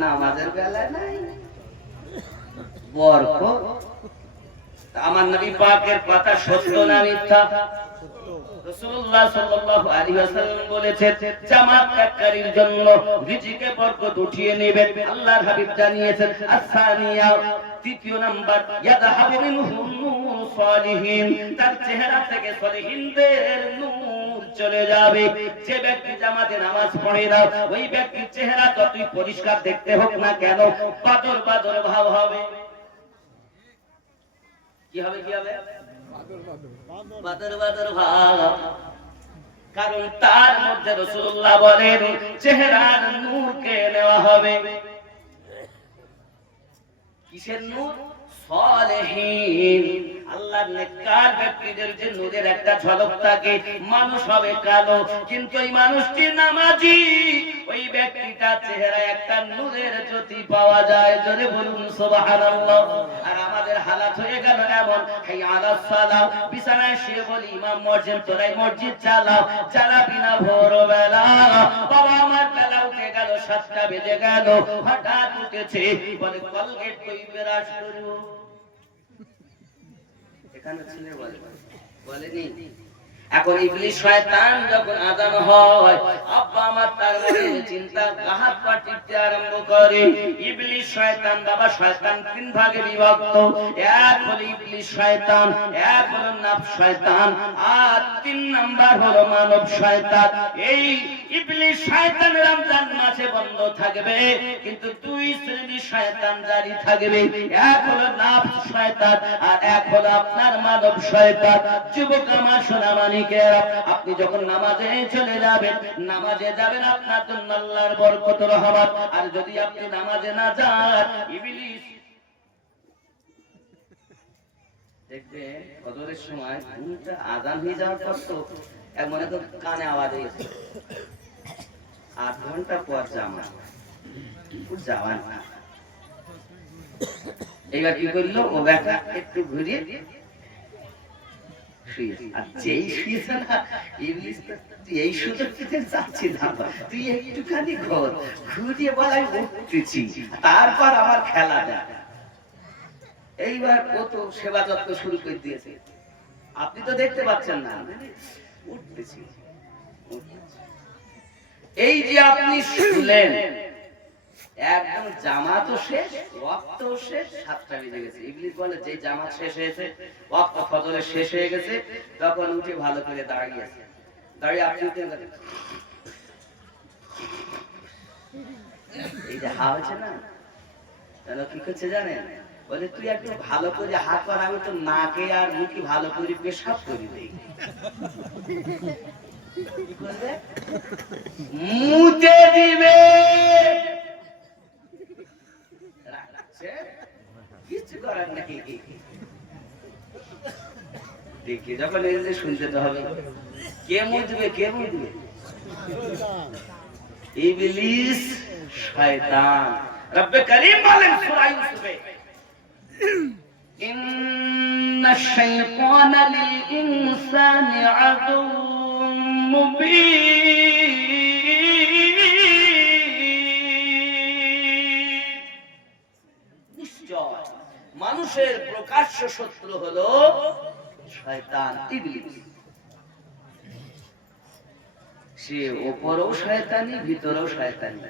নামাজের বেলায় নাই বরকত। আমার নবী পাকের কথা সত্য না মিথ্যা? রাসূলুল্লাহ সাল্লাল্লাহু আলাইহি ওয়াসাল্লাম বলেছেন জামাত ত্যাগকারীর জন্য রিজিকে বরকত উঠিয়ে নেবে। আল্লাহর হাবিব জানিয়েছেন আসানিয়া তৃতীয় নাম্বার ইয়াযহাবু মিনহু নূর সালিহিন, তার চেহারা থেকে সলিহিনদের নূর চলে যাবে। যে ব্যক্তি জামাতে নামাজ পড়ে না ওই ব্যক্তির চেহারা যতই পরিষ্কার দেখতে হোক না কেন বাদর বাদর ভাব হবে। কি হবে কি হবে? বাদর বাদর ভাব। কারণ তার মধ্যে রাসূলুল্লাহ বলেন চেহারার নূরকে নেওয়া হবে। কিসের নূর? সালেহীন আল্লাহর নেককার ব্যক্তিদের যে নূরের একটা ঝলক থাকে। মানুষ হবে কালো কিন্তু এই মানুষটি নামাজি, ওই ব্যক্তিটার চেহারায় একটা নূরের জ্যোতি পাওয়া যায়। জোরে বলুন সুবহানাল্লাহ। আর আমাদের হালাত হয়ে গেল এমন, হাইয়া আলাস সালাহ, বিছানায় শুয়ে বলি ইমাম মসজিদ তোরাই মসজিদ চালাও, চালাবি না ভোরবেলা। বাবা আমার বেলা উঠে গেল, 7টা বেজে গেল, হঠাৎ উঠেছে বলে কলগেট কই বিরাজ করব। এখানে ছেলে বলেনি। এখন ইবলিস শয়তান যখন আযান হয় আব্বা আমার তার মনে চিন্তা হাত পা টিপতে আরম্ভ করে। ইবলিস শয়তান বাবা শয়তান তিন ভাগে বিভক্ত। এক হলো ইবলিস শয়তান, এক হলো নফস শয়তান, আর 3 নাম্বার হলো মানব শয়তান। এই ইবলিস শয়তান রমজান মাসে বন্ধ থাকবে কিন্তু 2 শ্রেণীর শয়তান জারি থাকবে। এক হলো নফস শয়তান আর এক হলো আপনার মানব শয়তান। যুবক আমার শোনা মানিকেরা, আপনি যখন নামাজে চলে যাবেন, নামাজে যাবেন আপনার জন্য আল্লাহর বরকত রহমত। আর যদি আপনি নামাজে না যান ইবলিস দেখবে ফজরের সময় ঘুমটা আযান হয়ে যাওয়ার পর তো মনে তো কানে আওয়াজ এসে 8 ঘন্টা পর জামাত যাওয়ান না। এইবার কি করলো ও বেটা একটু ঘুরিয়ে আর যেই শুয়েছে না ইবলিস এই সুযোগ পেতে চাচ্ছি না, তুই একটুখানি ঘর ঘুরিয়ে বলাই উঠতেছি তারপর আমার খেলা দেখ। এইবার ও তো সেবা যত্ন শুরু করে দিয়েছে, আপনি তো দেখতে পাচ্ছেন না, উঠতেছি। এই যে আপনি শুনলেন একদম জামাতও শেষ, ওয়াক্তও শেষ, 7টা বেজে গেছে। ইবলিস বলে যে জামাত শেষ হয়েছে, ওয়াক্ত ফজরের শেষ হয়ে গেছে, তখন উঠে ভালো করে দাঁড়িয়েছে। দাঁড়িয়ে আপনি উঠে গেলেন, এই যে হা হচ্ছে না, তাহলে কি করছে জানেন? বলে তুই একটু ভালো করে হাত কর, আমি তো নাকে আর মুখে ভালো করে পেশাব করে দিই। কি করবে? মুতে দিবে। কিছু করার নাকি দেখি যখন এসে শুনতে তো হবে। কে মুতবে? কে মুতবে? ইবলিস শয়তান। রব্বে করিম বলেন সূরা ইউসুফে, ইন্নাশ শাইতানা লিল ইনসানি আদুউম মুবিন। নিশ্চয় মানুষের প্রকাশ্য শত্রু হলো শয়তান ইবলিস। সে উপরেও শয়তানি ভিতরেও শয়তানি।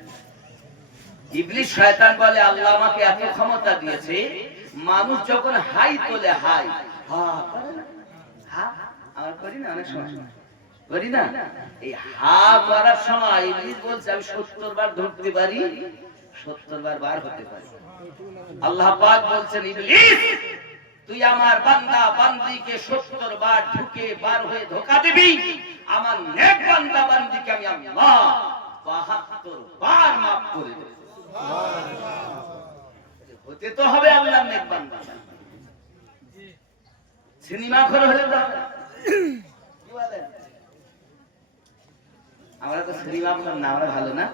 ইবলিস শয়তান বলে আল্লাহ আমাকে এত ক্ষমতা দিয়েছে, মানুষ যখন হাই তোলে হাই হা করে না, হা আমরা করি না অনেক সময়, করি না? এই হা করার সময় ইবলিস বলছে আমি 70 বার ধরতে পারি, 70 বার বার হতে পারি। আল্লাহ পাক বলছেন ইবলিস তুই আমার বান্দা বান্দীকে 70 বার ঢুকে বার হয়ে ধোঁকা দিবি, আমার নেক বান্দা বান্দীকে আমি আল্লাহ 72 বার maaf করে দেব। হতে তো হবে আল্লাহর নেক বান্দা, সিনেমা খোর হলে তো কি বলেন? আমরা তো সিনেমা খোর না, আমরা ভালো না,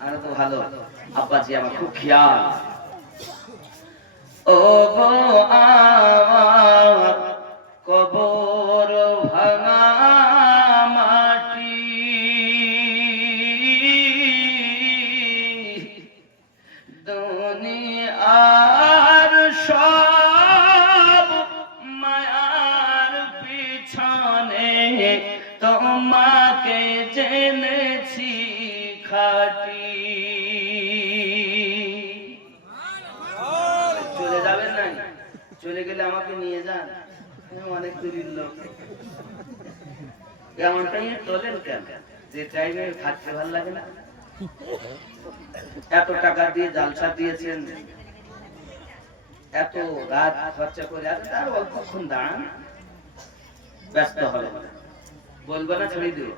আর তো ভালো আব্বাজি আমার খুব খেয়াল ও গো আমার কবর ভাঙা মাটি দুনিয়ার সব মায়ার পিছনে তোমাকে জেনেছি খাটি চলে যাবেন না চলে গেলে আমাকে নিয়ে যান অনেক দূরের লোক এমনটাই তোলেন কেন যে টাইমে থাকতে ভালো লাগে না এত টাকা দিয়ে জালসা দিয়েছেন এত রাত খরচা করে আর অল্পক্ষণ দাঁড়ান ব্যস্ত হবে বলবো না ছেড়ে দিও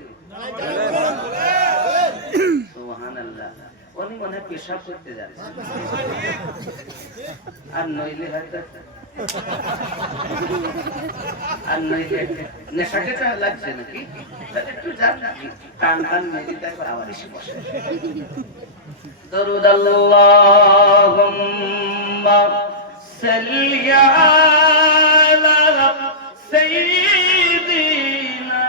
সুবহানাল্লাহ উনি মনে হয় পেশাব করতে যাচ্ছে আর নইলে হয়তো আর নইলে নেশাটা লাগছে নাকি একটু যান নাকি টান টান মেরে তারপর আবার এসে বসে দরুদ আল্লাহুম্মা সাল্লি আলা সাইয়্যিদিনা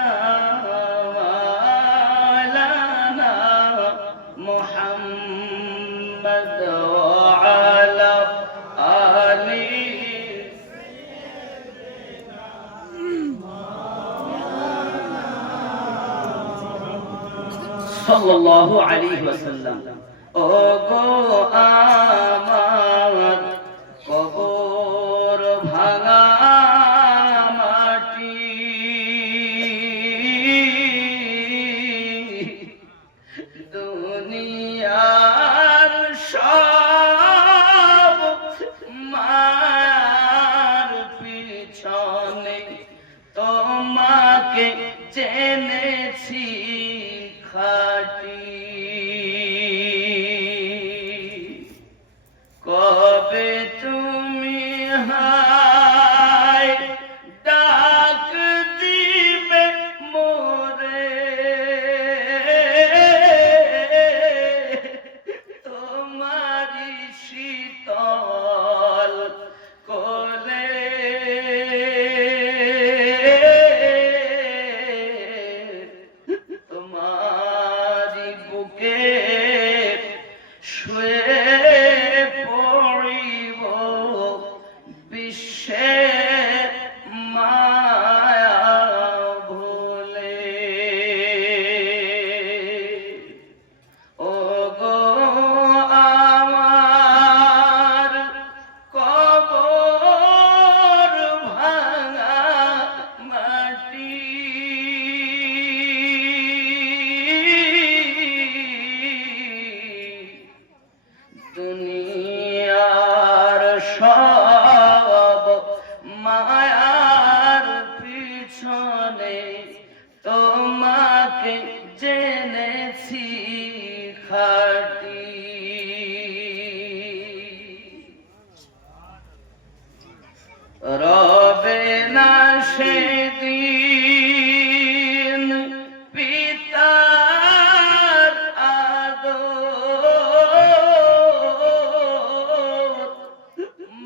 মাওলানা মুহাম্মদ ওয়া আলা আলিহি সাল্লাল্লাহু আলাইহি ওয়াসাল্লাম ও গো আমার কবর ভাঙা মাটি দুনিয়ার সব মায়ার পিছনে তোমাকে জেনেছি খাটি কবে তুমি হায় ডাক দিবে মোরে তোমারি শীতল কোলে তোমারি বুকে শুয়ে পড়িব বিশ্বের মায়া ভুলে ও গো আমার কবর ভাঙা মাটি দুনিয়ার সব মায়ার পিছনে তোমাকে জেনেছি খাটি রবে না সেদিন পিতার আদর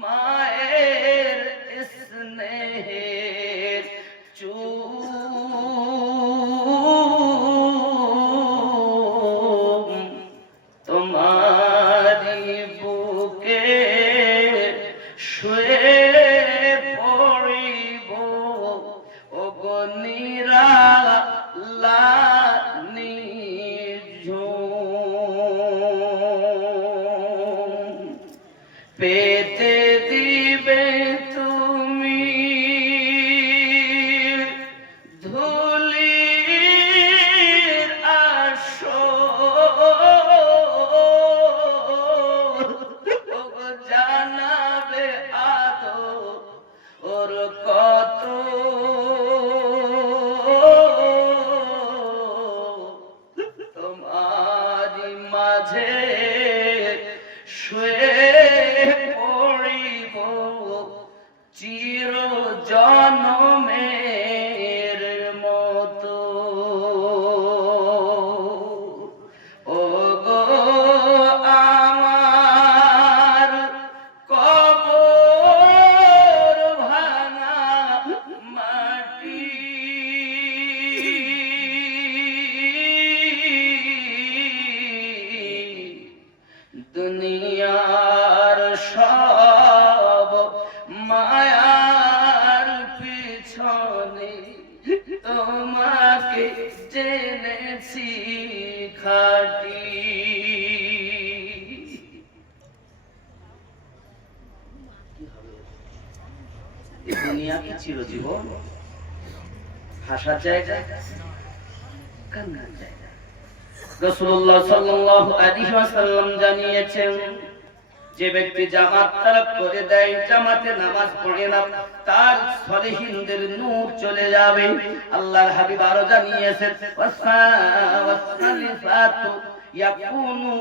মায়ের স্নেহের চুল এনেছি খাটি। দুনিয়া কি চিরজীবন? হাসার জায়গা, কান্নার জায়গা। রাসূলুল্লাহ সাল্লাল্লাহু আলাইহি ওয়াসাল্লাম জানিয়েছেন, যে ব্যক্তি জামাত তারাক করে দেয়, জামাতে নামাজ পড়ে না, তার সলিহিনদের নূর চলে যাবে। আল্লাহর হাবিব আরো জানিয়েছেন, ওয়াসালিসাতু ইয়াকুনু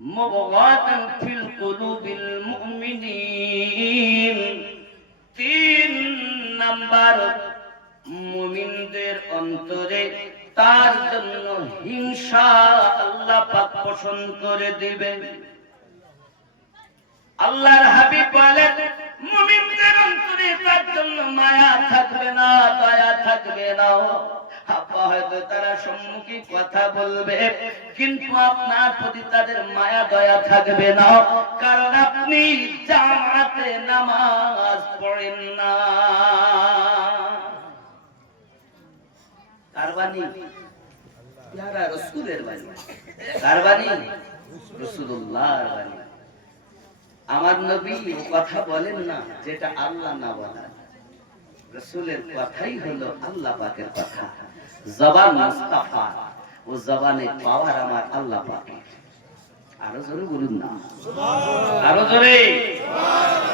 মুবগাতান ফিল কুলুবিল মুমিনিন। 3 নাম্বার, মুমিনদের অন্তরে তার জন্য হিংসা আল্লাহ পাক পোষণ করে দিবেন। আল্লাহর হাবিব বলেন, মুমিনদের অন্তরে তার জন্য মায়া থাকবে না, দয়া থাকবে না। আপা হয়তো তারা সম্মুখে কথা বলবে, কিন্তু আপনার প্রতি তাদের মায়া দয়া থাকবে না, কারণ আপনি জামাতে নামাজ পড়েন না। কার বাণী? প্যারা রাসূলের বাণী। কার বাণী? রাসূলুল্লাহর বাণী। আমার নবী কথা বলেন না যেটা আল্লাহ না বলেন। রাসূলের কথাই হলো আল্লাহ পাকের কথা। জবান মুস্তাফা, ও জবানে পাওয়ার আমার আল্লাহ পাকের। আরো জোরে বলুন না, আরো জোরে।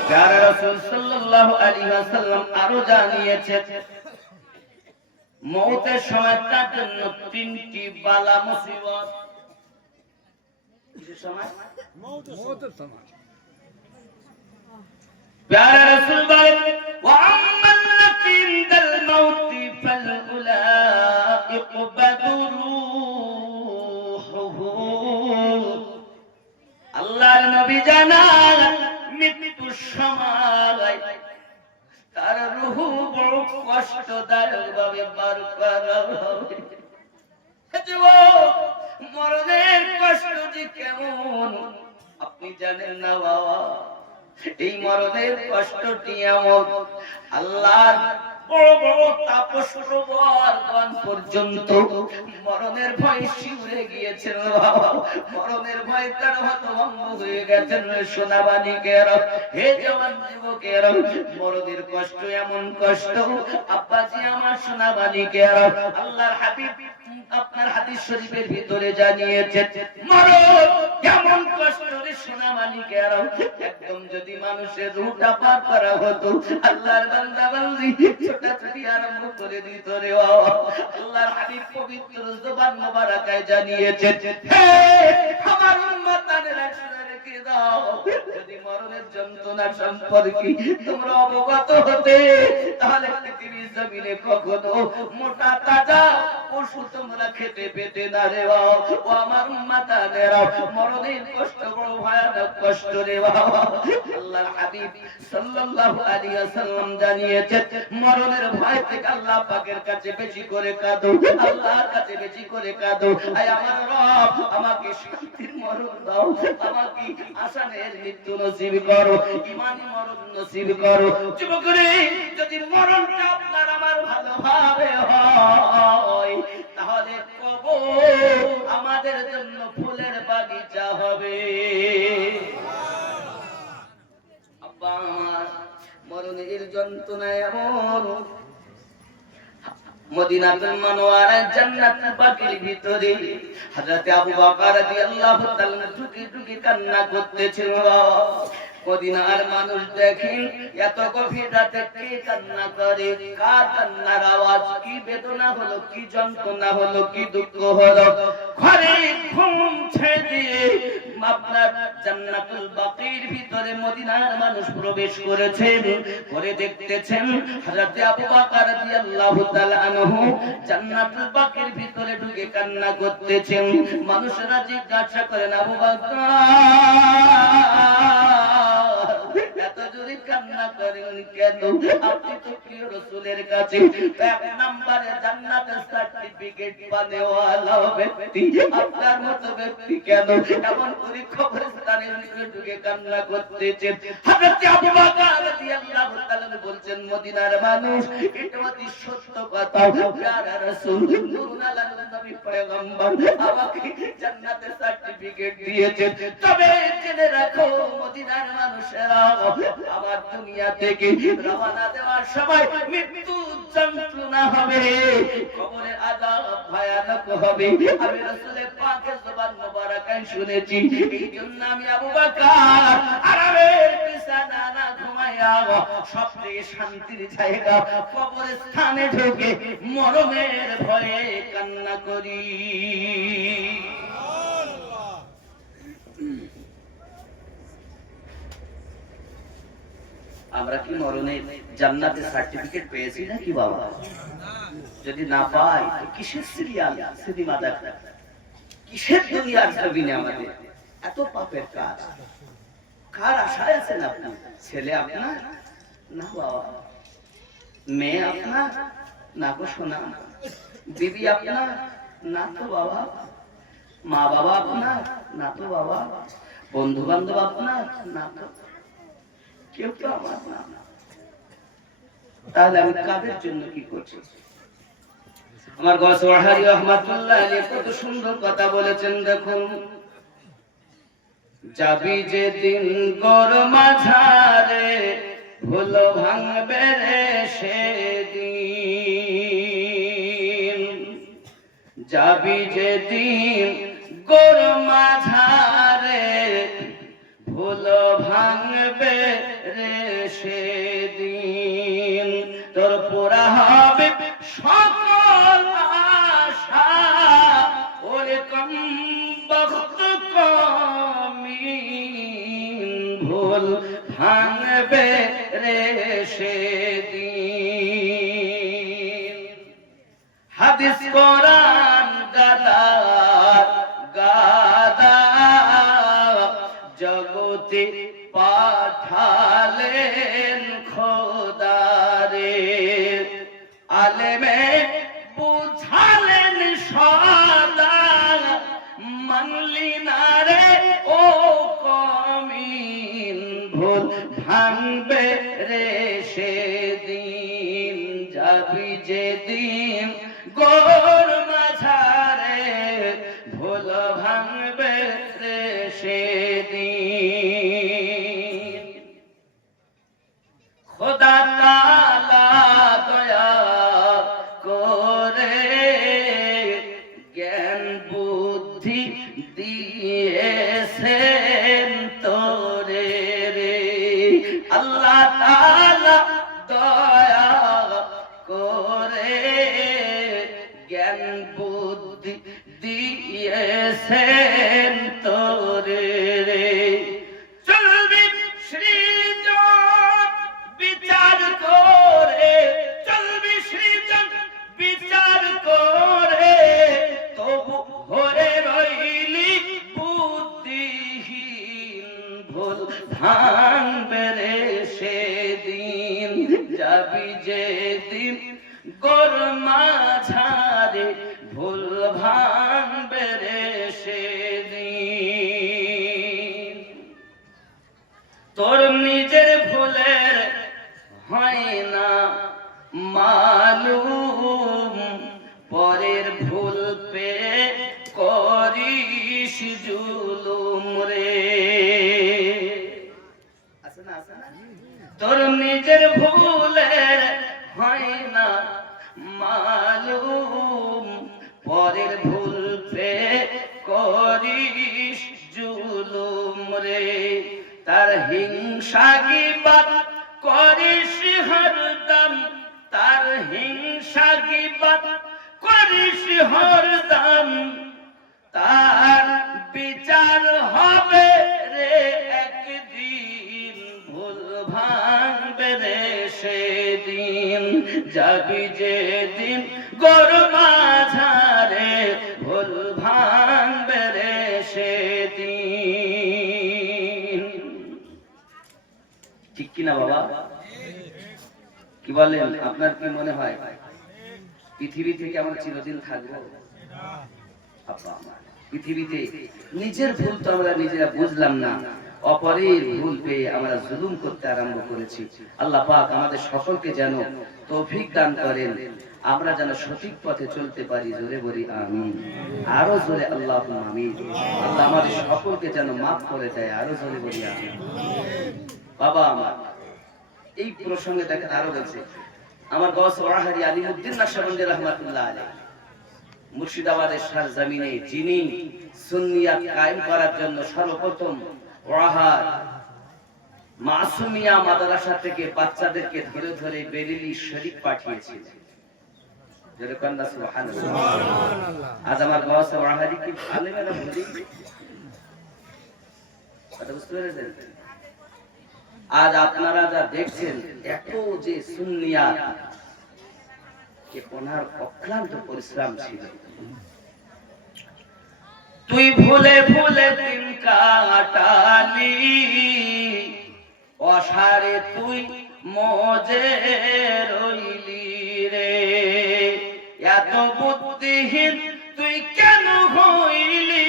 প্যারা রাসূল সাল্লাল্লাহু আলাইহি ওয়াসাল্লাম আরো জানিয়েছেন, মওতের সময় তার জন্য 3টি বালা মুসিবত। কিসের সময়? মওতের সময়। প্যারা রাসূল বলেন, ওয়া আম্মাল্লাতী ইনদাল মাউতি ফাল উলাইকা বাদুরুহু। আল্লাহর নবী জানান, মৃত্যুর সময় তার রূহ বড় কষ্টদায়ক ভাবে বার করা হবে। মরণের কষ্ট যে কেমন আপনি জানেন না বাবা। এই মরণের কষ্টটি এমন, আল্লাহর বড় বড় তাপস প্রবরগণ পর্যন্ত মরণের ভয় শিউরে গিয়েছেন বাবা। মরণের ভয় তার হতভম্ব হয়ে গেছেন। সোনাবানিকের, হে জওয়ান যুবকের, মরণের কষ্ট এমন কষ্ট আব্বাজি আমার সোনাবানিকের। আল্লাহর হাবিব আপনার হাদিস শরীফের ভিতরে জানিয়েছেন, মরণ কেমন কষ্ট রে সোনামানিকেরা। একদম যদি মানুষের রূহটা পার করা হতো, আল্লাহর বান্দা বান্দি ছোটাছুটি আরম্ভ করে দিত রে বাবা। আল্লাহর হাবিব পবিত্র জবান মোবারকায় জানিয়েছেন, হে আমার উম্মতানেরা শুনে রেখে দাও, যদি মরণের যন্ত্রণা সম্পর্কে তোমরা অবগত হতে, তাহলে পৃথিবীর জমিনে কখনো মোটা তাজা পশু তোমরা খেতে পেতে না রে বাবা। ও আমার উম্মতানেরা, মরণের কষ্ট বড় ভয়ানক কষ্ট রে বাবা। আল্লাহর হাবিব সাল্লাল্লাহু আলাইহি ওয়াসাল্লাম জানিয়েছেন, মরণের ভয় থেকে আল্লাহ পাকের কাছে বেশি করে কাঁদো, আল্লাহর কাছে বেশি করে কাঁদো। আয় আমার রব, আমাকে শান্তির মরণ দাও, আমাকে আসানের মৃত্যু নসিব করো, ঈমানি মরণ নসিব করো। যুবক রে, যদি মরণটা আপনার আমার ভালোভাবে হয়, তাহলে কবর আমাদের জন্য ফুলের বাগিচা হবে। আব্বা আমার মরণের যন্ত্রণা এমন, মদিনাতুল মুনাওয়ারার জান্নাতুল বাকির ভিতরে হযরত আবু বকর রাদিয়াল্লাহু তাআলা টুকি টুকি কান্না করতেছিল। মদিনার মানুষ দেখেন এত গভীর রাতে কে কান্না করে, কার কান্নার আওয়াজ, কি বেদনা হলো, কি যন্ত্রণা হলো, কি দুঃখ হলো। ঘরে ঘুম ছেড়ে দিয়ে আপনার জান্নাতুল বাকির ভিতরে মদিনার মানুষ প্রবেশ করেছেন, করে দেখতেছেন হযরত আবু বকর রাদিয়াল্লাহু তাআলা আনহু জান্নাতুল বাকির ভিতরে ঢুকে কান্না করতেছেন। মানুষরা জিজ্ঞাসা করেন, আবু বকর এত জোরে কান্না কান্না করেন কেন? আপনি তো প্রিয় রাসূলের কাছে এক নম্বরে জান্নাতের সার্টিফিকেট পানেওয়ালা ব্যক্তি, আপনার মতো ব্যক্তি কেন এমন করে কবরস্থানে ঢুকে কান্না করতেছেন? হযরত আবু বকর রাদিয়াল্লাহু তাআলা বলছেন, মদিনার মানুষ, এটা অতি সত্য কথা, প্যারা রাসূল নূরুল আলাম নবী পয়গম্বর আমাকে জান্নাতের সার্টিফিকেট দিয়েছেন। তবে জেনে রাখো মদিনার মানুষেরা, আমার দুনিয়া থেকে রওনা দেওয়ার সময় মৃত্যু যন্ত্রণা হবে, কবরের আযাব ভয়ানক হবে। আমি রাসূলের পাকের জবান মোবারকায় শুনেছি। এই জন্য আমি আবু বকর আরামের বিছানা না ঘুমাইয়া সবথেকে শান্তির জায়গা কবরস্থানে ঢুকে মরণের ভয়ে কান্না করি। আমরা কি মরণে জান্নাতের সার্টিফিকেট পেয়েছি নাকি বাবা? যদি না পাই তো কিসের সিরিয়াল সিনেমা দেখা, কিসের দুনিয়ার জমিনে আমাদের এত পাপের কাজ? কার আশায় আছেন আপনি? ছেলে আপনার না বাবা, মেয়ে আপনার না গো সোনা, বিবি আপনার না তো বাবা, মা বাবা আপনার না তো বাবা, বন্ধু বান্ধব আপনার না তো, কেউ তো আমার না। তাহলে আমি কাদের জন্য কি করছি? আমার গসওয়াহারি রহমাতুল্লাহ আলাইহি কত সুন্দর কথা বলেছেন, দেখুন, যাবি যেদিন গোর মাঝারে ভুল ভাঙবে রে সেদিন, যাবি যেদিন গোর মাঝারে ভুল ভাঙবে রে সেদিন, তোর পুরা হবে সকল আশা, ওরে কম বখত কমিন ভুল ভাঙবে রে সেদিন। হাদিস কোরআন গাদা গাদা জগতে পাঠালেন খোদারে, আলেমে বুঝালেন সদা, মানলি না রে ও কমিন ভুল ভাঙবে রে সেদিন, যাবি যেদিন গোর মাঝারে ভুল ভাঙবে রে সেদিন। খোদা তাআলা দয়া করে জ্ঞান বুদ্ধি দিয়েছেন তোরে রে, আল্লাহ তাআলা দয়া করে জ্ঞান বুদ্ধি দিয়েছেন তোরে রে। চলবি সৃজন বিচার করে, চলবি সৃজন বিচার করে, তবু হয়ে রইলি বুদ্ধিহীন ভুল ভাঙবে রে সেদিন, যাবি যেদিন গোর মাঝারে ভুল ভাঙবে রে সেদিন। তোর নিজের ভুলের হয় না মালুম, পরের ভুল পে করিস জুলুম রে, তোর নিজের ভুলের হয় না মালুম, পরের ভুল পে করিস জুলুম রে, তার হিংসা গীবত করিস হরদম, তার হিংসা গীবত করিস হরদম, তার বিচার হবে রে একদিন ভুল ভাঙবে রে সেদিন, যাবি যেদিন গোর মাঝারে ভুল ভাঙবে রে সেদিন। ঠিক কিনা বাবা? কি বলেন? আপনার কি মনে হয় পৃথিবী থেকে আমরা চিরদিন থাকবো? পৃথিবীতে নিজের ভুল তো আমরা নিজেরা বুঝলাম না, অপরের ভুল পেয়ে আমরা জুলুম করতে আরম্ভ করেছি। আল্লাহ পাক আমাদের সকলকে যেন তৌফিক দান করেন, আমরা যেন সঠিক পথে চলতে পারি। জোরে বলি আমিন, আরো জোরে আল্লাহুম্মা আমিন। আল্লাহ আমাদের সকলকে যেন মাফ করে দেয়, আরো জোরে বলি আমিন। বাবা আমার এই প্রসঙ্গে দেখেন আরো বলছে, আমার গৌস ওয়াহারি আলিমউদ্দিন নাকশবন্দি রাহমাতুল্লাহ আলাইহি মুর্শিদাবাদের সরজমিনে যিনি সুন্নিয়াত কায়েম করার জন্য সর্বপ্রথম ওয়াহার মাসুমিয়া মাদ্রাসা থেকে বাচ্চাদেরকে ধরে ধরে বেরেলি শরীফ পাঠিয়েছিলেন। যেরকম সুবহানাল্লাহ। আজ আমার গৌস ওয়াহারি কি আলেমেরা বলি কথা বুঝতে পেরেছেন? আজ আপনারা যা দেখছেন এত যে সুন্নিয়াত, ওনার অক্লান্ত পরিশ্রম ছিল। তুই ভুলে ভুলে দিন কাটালি, অসারে তুই মজে রইলি রে, এত বুদ্ধিহীন তুই কেন হইলি,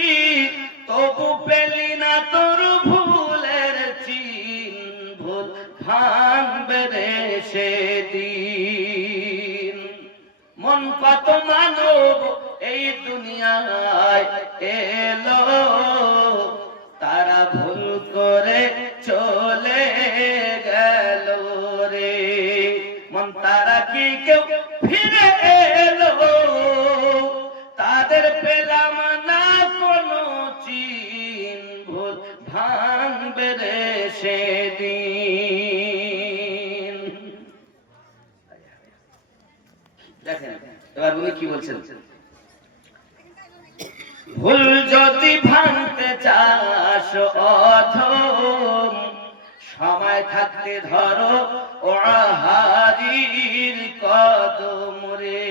তবু পেলি না তোর ভুলের চিন, ভুল ভাঙবে রে সেদিন। মন কত মানব এই দুনিয়ায় এলো, তারা ভুল করে চলে গেল রে, মন তারা কি কেউ ফিরে এলো, তাদের পেলাম না কোনো চিন, ভুল ভাঙবে রে সেদিন। দেখেন এবার উনি কি বলছেন, ভুল যদি ভাঙতে চাস অধম, সময় থাকতে ধরো ওয়াহারির কদম রে,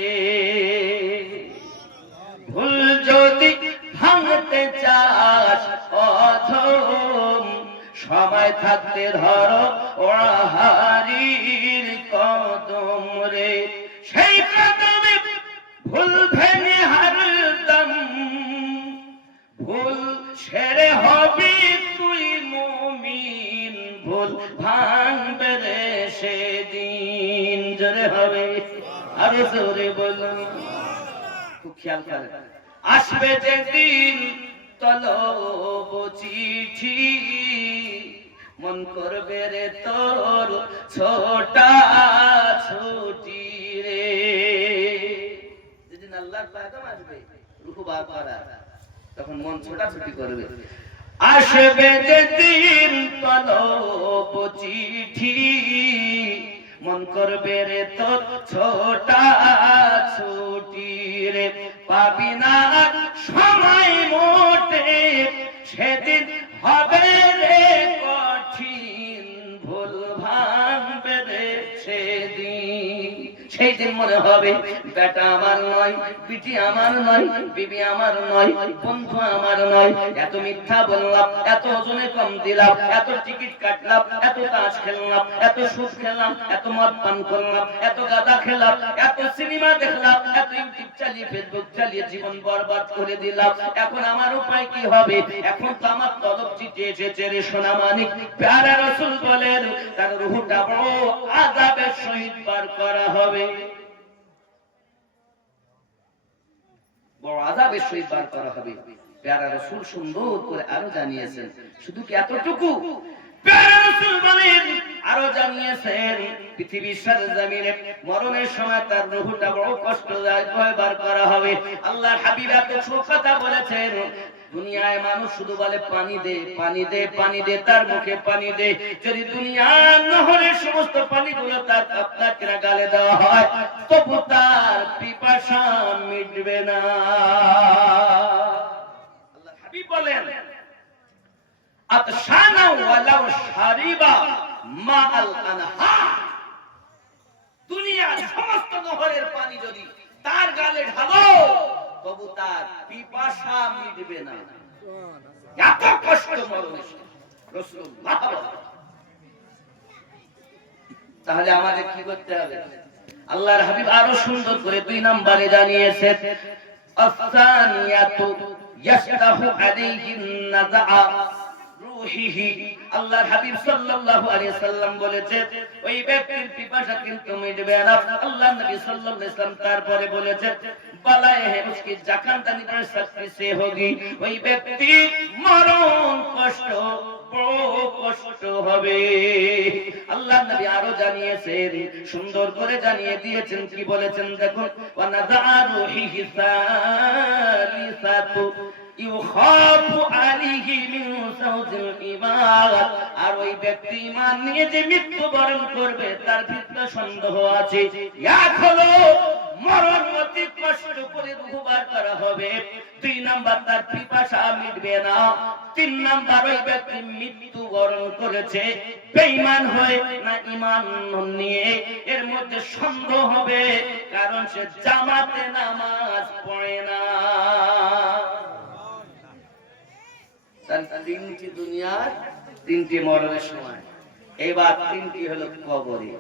ভুল যদি ভাঙতে চাস অধম, সময় থাকতে ধরো ওয়াহারির কদম রে, সেই কদমে ভুল ভেঙে হারদম, ভুল ছেড়ে হবি তুই মুমিন, ভুল ভাঙবে রে সেদিন। জোরে হবে আরো জোরে বলুন, খুব খেয়াল করে। আসবে যেদিন তলব চিঠি, মন করবে রে তোর ছোটা ছুটি রে, যেদিন আল্লাহর কদম আসবে রূহ বার করা, তখন মন ছোটাছুটি করবে। আসবে যেদিন তলব চিঠি, মন করবে রে তোর ছোটা ছুটি রে, পাবি না সময় মোটে সেদিন হবে রে কঠিন, ভুল ভাঙবে রে সেদিন। সেই দিন মনে হবে বেটা আমার নয়, বিটি আমার নয়, বিবি আমার নয়, বন্ধু আমার নয়, এত মিথ্যা বললাম, এত ওজনে কম দিলাম, এত টিকিট কাটলাম, এত তাস খেললাম, এত সুদ খেলাম, এত মদ পান করলাম, এত গাঁদা খেলাম, এত সিনেমা দেখলাম, এত ইউটিউব চালিয়ে ফেসবুক চালিয়ে জীবন বরবাদ করে দিলাম। এখন আমার উপায় কি হবে? এখন তো আমার তলব চিঠি এসেছে রে সোনা মানিক। প্যারা রাসূল বলেন তার রূহটা বড় আযাবের সহিত বার করা হবে, বড় আযাবের সহিত বার করা হবে। প্যারা রাসূল সুন্দর করে আরো জানিয়েছেন, শুধু কি এতটুকু? প্যারা রাসূল বলেন আরো জানিয়েছেন, পৃথিবীর সরজমিনে মরণের সময় তার রূহটা বড় কষ্টদায়ক ভাবে বার করা হবে। আল্লাহর হাবিব এত কথা বলেছেন, দুনিয়ায় মানুষ শুধু বলে পানি দে পানি দে পানি দে, তার মুখে পানি দে। যদি দুনিয়ার নহরের সমস্ত পানিগুলো তার আপনার কিনা গালে দেওয়া হয়, তবু তার পিপাসা মিটবে না। আল্লাহর হাবিব বলেন আতশানা ওয়ালাউ শারিবা মাআল আনহার, দুনিয়ার সমস্ত নহরের পানি যদি তার গালে ঢালো তবু তার পিপাসা মিটবে না। এত কষ্ট মরণের রাসূলুল্লাহ। তাহলে আমাদের কি করতে হবে? আল্লাহর হাবিব আরো সুন্দর করে 2 নম্বরে জানিয়েছেন, আস-সানিয়াতু ইয়াশতাহু আলাইহিন নাযা রূহিহি। আল্লাহর হাবিব সাল্লাল্লাহু আলাইহি সাল্লাম বলেছেন, ওই ব্যক্তির পিপাসা কিন্তু মিটবে না। আল্লাহর নবী সাল্লাল্লাহু আলাইহি সাল্লাম তারপরে বলেছেন, বালায়ে হে উসকি জাকান্তানি पर सकती से होगी, ওই ব্যক্তি মরণ কষ্ট কষ্ট হবে। আল্লাহর নবী আরো জানিয়েছেন, সুন্দর করে জানিয়ে দিয়েছেন, কি বলেছেন দেখুন, ওয়া নাযারু হিসালিসাতু ইউখাফু আলাইহি মিন সাউজিল ঈমান। আর ওই ব্যক্তি ঈমান নিয়ে যে মৃত্যুবরণ করবে তার ভিতরে সন্দেহ আছে। এক হলো মরণ অতি কষ্ট করে রূহ বার করা হবে, 2 নাম্বার তার পিপাসা মিটবে না, 3 নাম্বার ওই ব্যক্তি মৃত্যুবরণ করেছে বেঈমান হয়ে না ঈমান নিয়ে, এর মধ্যে সন্দেহ হবে, কারণ সে জামাতে নামাজ পড়ে না। তার 3টি দুনিয়ার 3টি মরণের সময়। এবার 3টি হলো কবরে।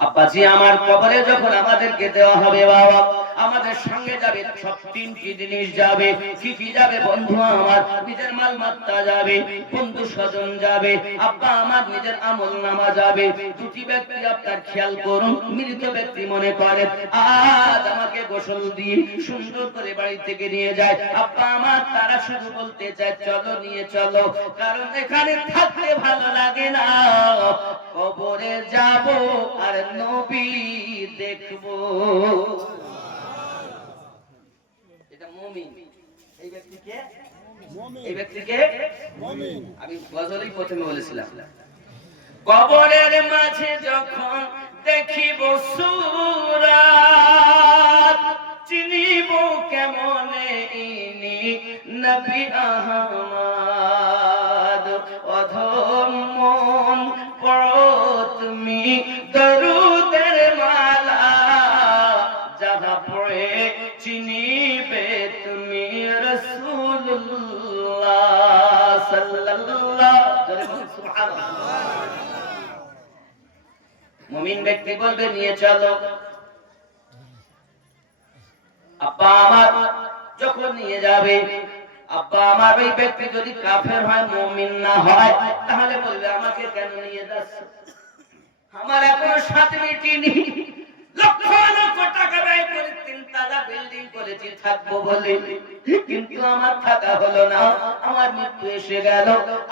আব্বাজি আমার কবরে যখন আমাদেরকে দেওয়া হবে বাবা, আমাদের সঙ্গে যাবে সব 3টি জিনিস যাবে। কি কি যাবে বন্ধু আমার? নিজের মালমাত্তা যাবে, বন্ধু স্বজন যাবে, আব্বা আমার নিজের আমলনামা যাবে। 2টি ব্যক্তি আপনার খেয়াল করুন, মৃত ব্যক্তি মনে করেন আজ আমাকে গোসল দিয়ে সুন্দর করে বাড়ি থেকে নিয়ে যায়, আব্বা আমার তারা শুধু বলতে চায় চলো নিয়ে চলো, কারণ এখানে থাকতে ভালো লাগে না, কবরে যাব আর নবী দেখবো। এটা মুমিন। এই ব্যক্তিকে মুমিন, এই ব্যক্তিকে মুমিন। আমি গজলই প্রথমে বলেছিলাম, কবরের মাঝে যখন দেখিব সূরাত, চিনিব কেমনে ইনি নবী আহমদ। অধম মন পড়ো তুমি দরুদের মালা, যাহা পড়ে চিনিবে তুমি রাসূলুল্লাহ সাল্লাল্লাহু আলাইহি ওয়াসাল্লাম। মুমিন ব্যক্তি বলবে নিয়ে চলো। আব্বা আমার যখন নিয়ে যাবে, আব্বা আমার ওই ব্যক্তি যদি কাফের হয়, মুমিন না হয়, তাহলে বলবে আমাকে কেন নিয়ে যাচ্ছ? আমার এখনো 7 মিনিটই, লক্ষ লক্ষ টাকা ব্যয় করে 3 তলা বিল্ডিং করেছি থাকবো বলে, কিন্তু আমার থাকা হলো না, আমার মৃত্যু এসে গেল,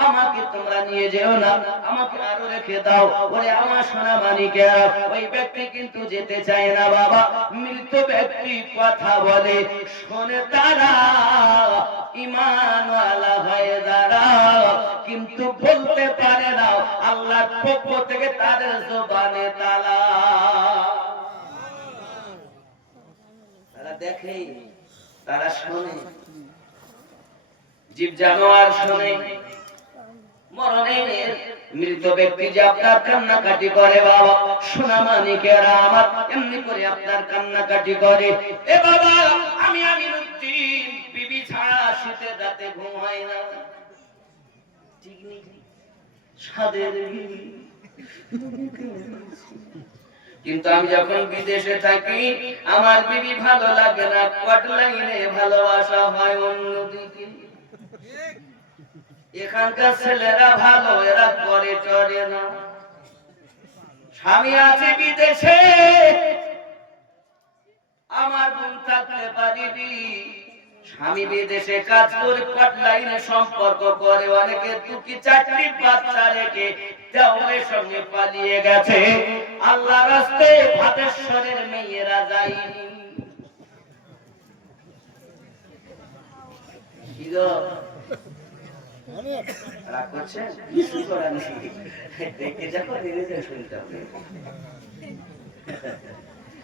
আমাকে তোমরা নিয়ে যেও না, আমাকে আরো রেখে দাও। ওরে আমার সোনা মানিকেরা, ওই ব্যক্তি কিন্তু যেতে চায় না বাবা। মৃত ব্যক্তি কথা বলে, শোনে তারা ঈমানওয়ালা হয়ে দাঁড়াও, কিন্তু বলতে পারে না, আল্লাহর পক্ষ থেকে তাদের জবানে তালা। তারা দেখে, তারা শোনে, জীব জানোয়ার শোনে। মরণের মৃত ব্যক্তি যে আপনার কান্নাকাটি করে বাবা, সোনা মানিকেরা আমার, এমনি করে আপনার কান্নাকাটি করে। এ বাবা, আমি আমিরুদ্দিন বিবি ছাড়া শীতের রাতে ঘুম হয় না। ঠিক নেই, সাদের বিবি, কিন্তু আমি যখন বিদেশে থাকি আমার বিবি ভালো লাগে না, কটলাইনে ভালোবাসা হয় অন্যদিকে। এখানকার ছেলেরা ভালো, এরা করে চড়ে না। স্বামী আছে বিদেশে, আমার বোন থাকতে পারিনি, স্বামী বিদেশে কাজ করে কটলাইনে সম্পর্ক করে, অনেকে 2-4টি বাচ্চা রেখে দেওয়ালের সঙ্গে পালিয়ে গেছে। আল্লাহ রাস্তায় ভাতেশ্বরের মেয়েরা যায়নি। কি গো রাগ করছেন? কিছু করার নেই, দেখে যাবো, নিজে শুনতে হবে।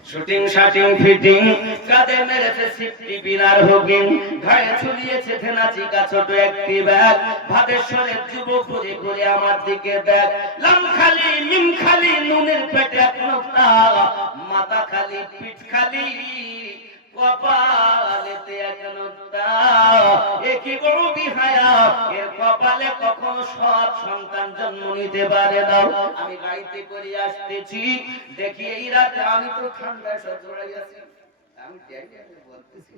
শুটিং শাটিং ফিটিং কাঁধে মেরেছে সিফটি বিনার হুকিং, ঘাড়ে ঝুলিয়েছে থেনাচিকা ছোট একটি ব্যাগ। ভাতেশ্বরের যুবক ঘুরে ঘুরে আমার দিকে দেখ, লাম খালি মিম খালি নুনের পেটে এক নোকতা, মাথা খালি পিঠ খালি, কপালেতে এক নোক্তা, একই বড় বিহায়া, এর কপালে কখনো সৎ সন্তান জন্ম নিতে পারে না। আমি গাড়িতে করে আসতেছি, দেখি এই রাতে আমি তো ঠান্ডায় সজড়াই আছি। আমি বলতেছি,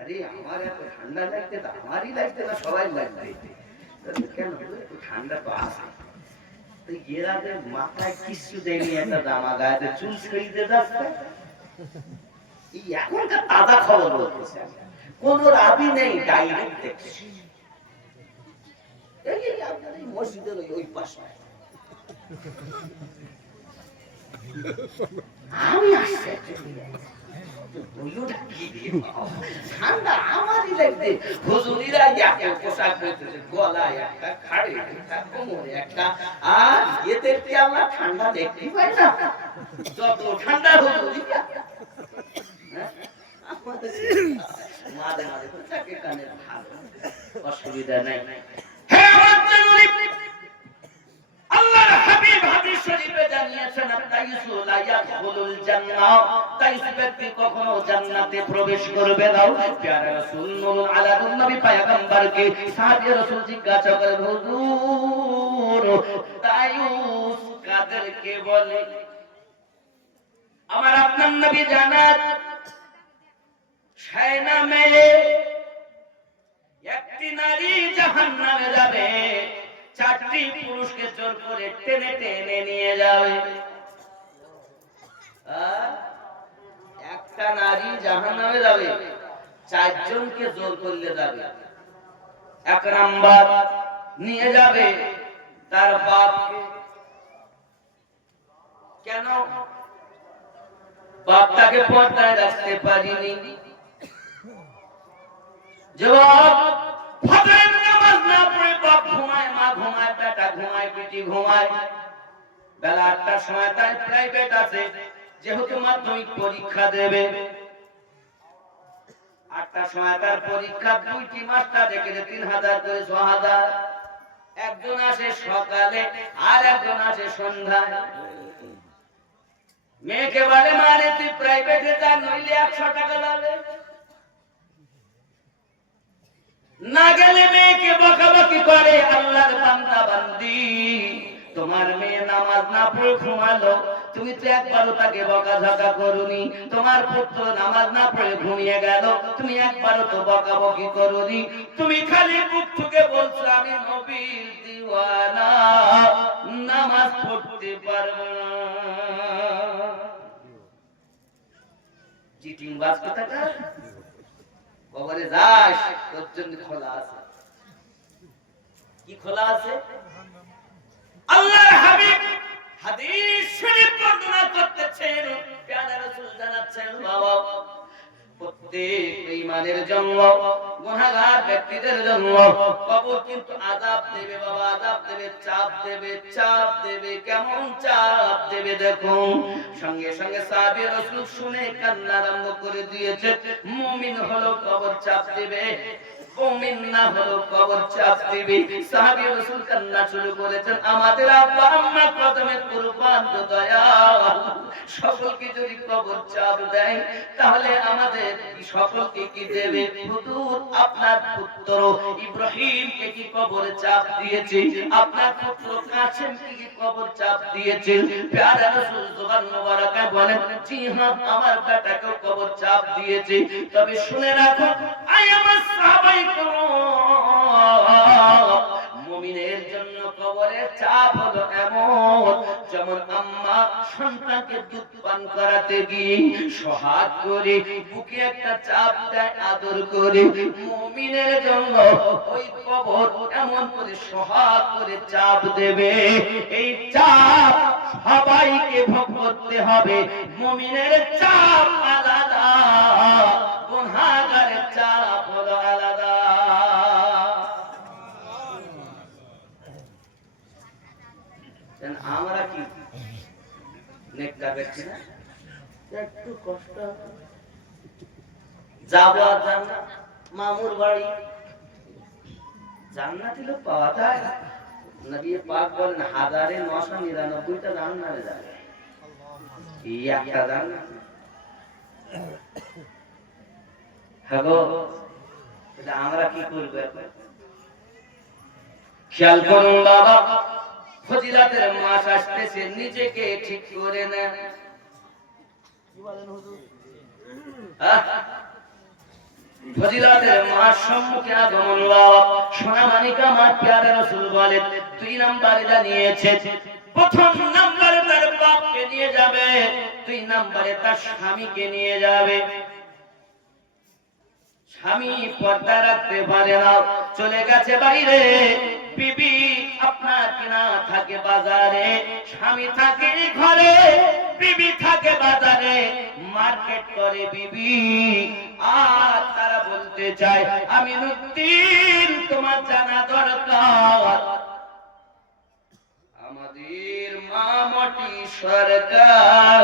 আরে আমার এত ঠান্ডা লাগছে, আমারই লাগছে না সবাই লাগছে কেন? ঠান্ডা তো আছে। এর আগে মাথায় কিছু দেয়নি, একটা জামা গায়ে চুল ছেড়ে যাচ্ছে। এখনকার তাজা খবর বলতেছে, কোন রাবি নেই, ডাইরেক্ট দেখছি। মসজিদের ওই পাশে আমি আসছি, ঠান্ডা আমারই লাগছে। হুজুরিরা পোশাক পরতেছে, গলায় একটা, খাড়ে একটা, কোমরে একটা, আর এদেরকে আমরা ঠান্ডা দেখতে পাই না। যত ঠান্ডা হুজুরিরা মাঝে মাঝে থাকে, কানে ভালো, অসুবিধা নাই। আল্লাহর হাবিব হাদিস শরীফে জানিয়েছেন, তাইসু লা ইয়াদখুলুল জান্নাহ, তাইস ব্যক্তি কখনো জান্নাতে প্রবেশ করবে না। প্যারা রাসূল নূরুল আলা নবী পয়গম্বরকে সাহাবী রাসূল জিজ্ঞাসা করেন, হুজুর তাইস কাদেরকে বলে? আমার আপনার নবী জানাত, সেই নামে একটি নারী জাহান্নামে যাবে, চারটি পুরুষকে জোর করে টেনে টেনে নিয়ে যাবে। একটা নারী জাহান্নামে যাবে, চারজনকে জোর করলে যাবে। এক নাম্বার নিয়ে যাবে তার বাপকে। কেন? বাপ তাকে পর্দায় রাখতে পারিনি। জবাব, ফজরের নামাজ না পড়ে বাপ ঘুমায়, মা ঘুমায়, বেটা ঘুমায়, বেটি ঘুমায়। বেলা ৮টার সময় তার প্রাইভেট আছে, যেহেতু মাধ্যমিক পরীক্ষা দেবে। ৮টার সময় তার পরীক্ষা, দুইটি মাস্টার রেখেছে, ৩,০০০ করে ৬,০০০। একজন আসে সকালে আর একজন আসে সন্ধ্যায়। মেয়েকে বলে, মানে তুই প্রাইভেটে যা, নইলে ১০০ টাকা লাগবে। না গেলে মেয়েকে বকাবকি করে। আল্লাহর বান্দা বান্দি, তোমার মেয়ে নামাজ না পড়ে ঘুমালো, তুমি তো একবারও তাকে বকাঝকা করোনি। তোমার পুত্র নামাজ না পড়ে ঘুমিয়ে গেল, তুমি একবারও তো বকাবকি করোনি। তুমি খালি মুখ থেকে বলছো আমি নবীর দিওয়ানা, নামাজ পড়তে পারবো না। চিটিং বাজ কথাটা কবরে যাস, তোর জন্য খোলা আছে। কি খোলা আছে? আল্লাহর হাবিব হাদিস শরীফ বর্ণনা করতেছেন, প্যারা রাসূল জানাচ্ছেন, বাবা প্রত্যেক ঈমানের জন্য, গুনাহগার ব্যক্তিদের জন্য কবর কিন্তু আযাব দেবে। বাবা আযাব দেবে, চাপ দেবে, চাপ দেবে। কেমন চাপ দেবে দেখুন। সঙ্গে সঙ্গে সাহাবী রাসূল শুনে কান্না আরম্ভ করে দিয়েছে। মুমিন হলো কবর চাপ দেবে, মুমিন না হলো কবর চাপ দিবে। সাহাবী রাসূল কান্না শুরু করেছেন। আমাদের আব্বা আম্মা প্রথমে কুরবান দয়াল, সকলকে যদি কবর চাপ দেয় তাহলে আমাদের সকলকে কি দেবে? হুজুর আপনার পুত্র ইব্রাহিমকে কি কবর চাপ দিয়েছে? আপনার পুত্র কাসেমকে কি কবর চাপ দিয়েছে? প্যারা রাসূল জবান মোবারকে বলেন, জি হ্যাঁ, আমার বেটাকে কবর চাপ দিয়েছে। তবে শুনে রাখো, আয় আমার সাহাবায়ে কেরাম, মুমিনের জন্য কবরের চাপ হলো এমন, যেমন আম্মা সন্তানকে দুধ পান করাতে গিয়ে সোহাগ করে বুকে একটা চাপ দেয়, আদর করে। মুমিনের জন্য ওই কবর এমন করে সোহাগ করে চাপ দেবে, এই চাপ সবাইকে ভোগ করতে হবে। মুমিনের চাপ আলাদা, গুনাহগারের চাপ হলো আলাদা। আমরা কি নেককার ব্যক্তি না? একটু কষ্ট যাবো আর জান্নাত, মামুর বাড়ি, জান্নাতি লোক পাওয়া যায়। নবী পাক বলেন ১৯৯৯টা জান্নাতে যাবে, এই একটা জান্নাত। হ্যাঁ গো, আমরা কি করবো? খেয়াল করুন বাবা, ফজিলাতের মাস আসতেছে, নিজেকে ঠিক করে নেন। ফজিলাতের মাস সম্মুখে আগমন বাবা, সোনা মানিকা আমার প্যারা রাসূল বলেন 2 নম্বরে জানিয়েছে, প্রথম নম্বরে তার বাপকে নিয়ে যাবে, 2 নম্বরে তার স্বামীকে নিয়ে যাবে। স্বামী পর্দা রাখতে পারে না, চলে গেছে বাইরে, বিবি আপনার কিনা থাকে বাজারে, স্বামী থাকে ঘরে, বিবি থাকে বাজারে, মার্কেট করে বিবি। আর তারা বলতে চায় আমিনুদ্দিন তোমার জানা দরকার, আমাদের মা মটি সরকার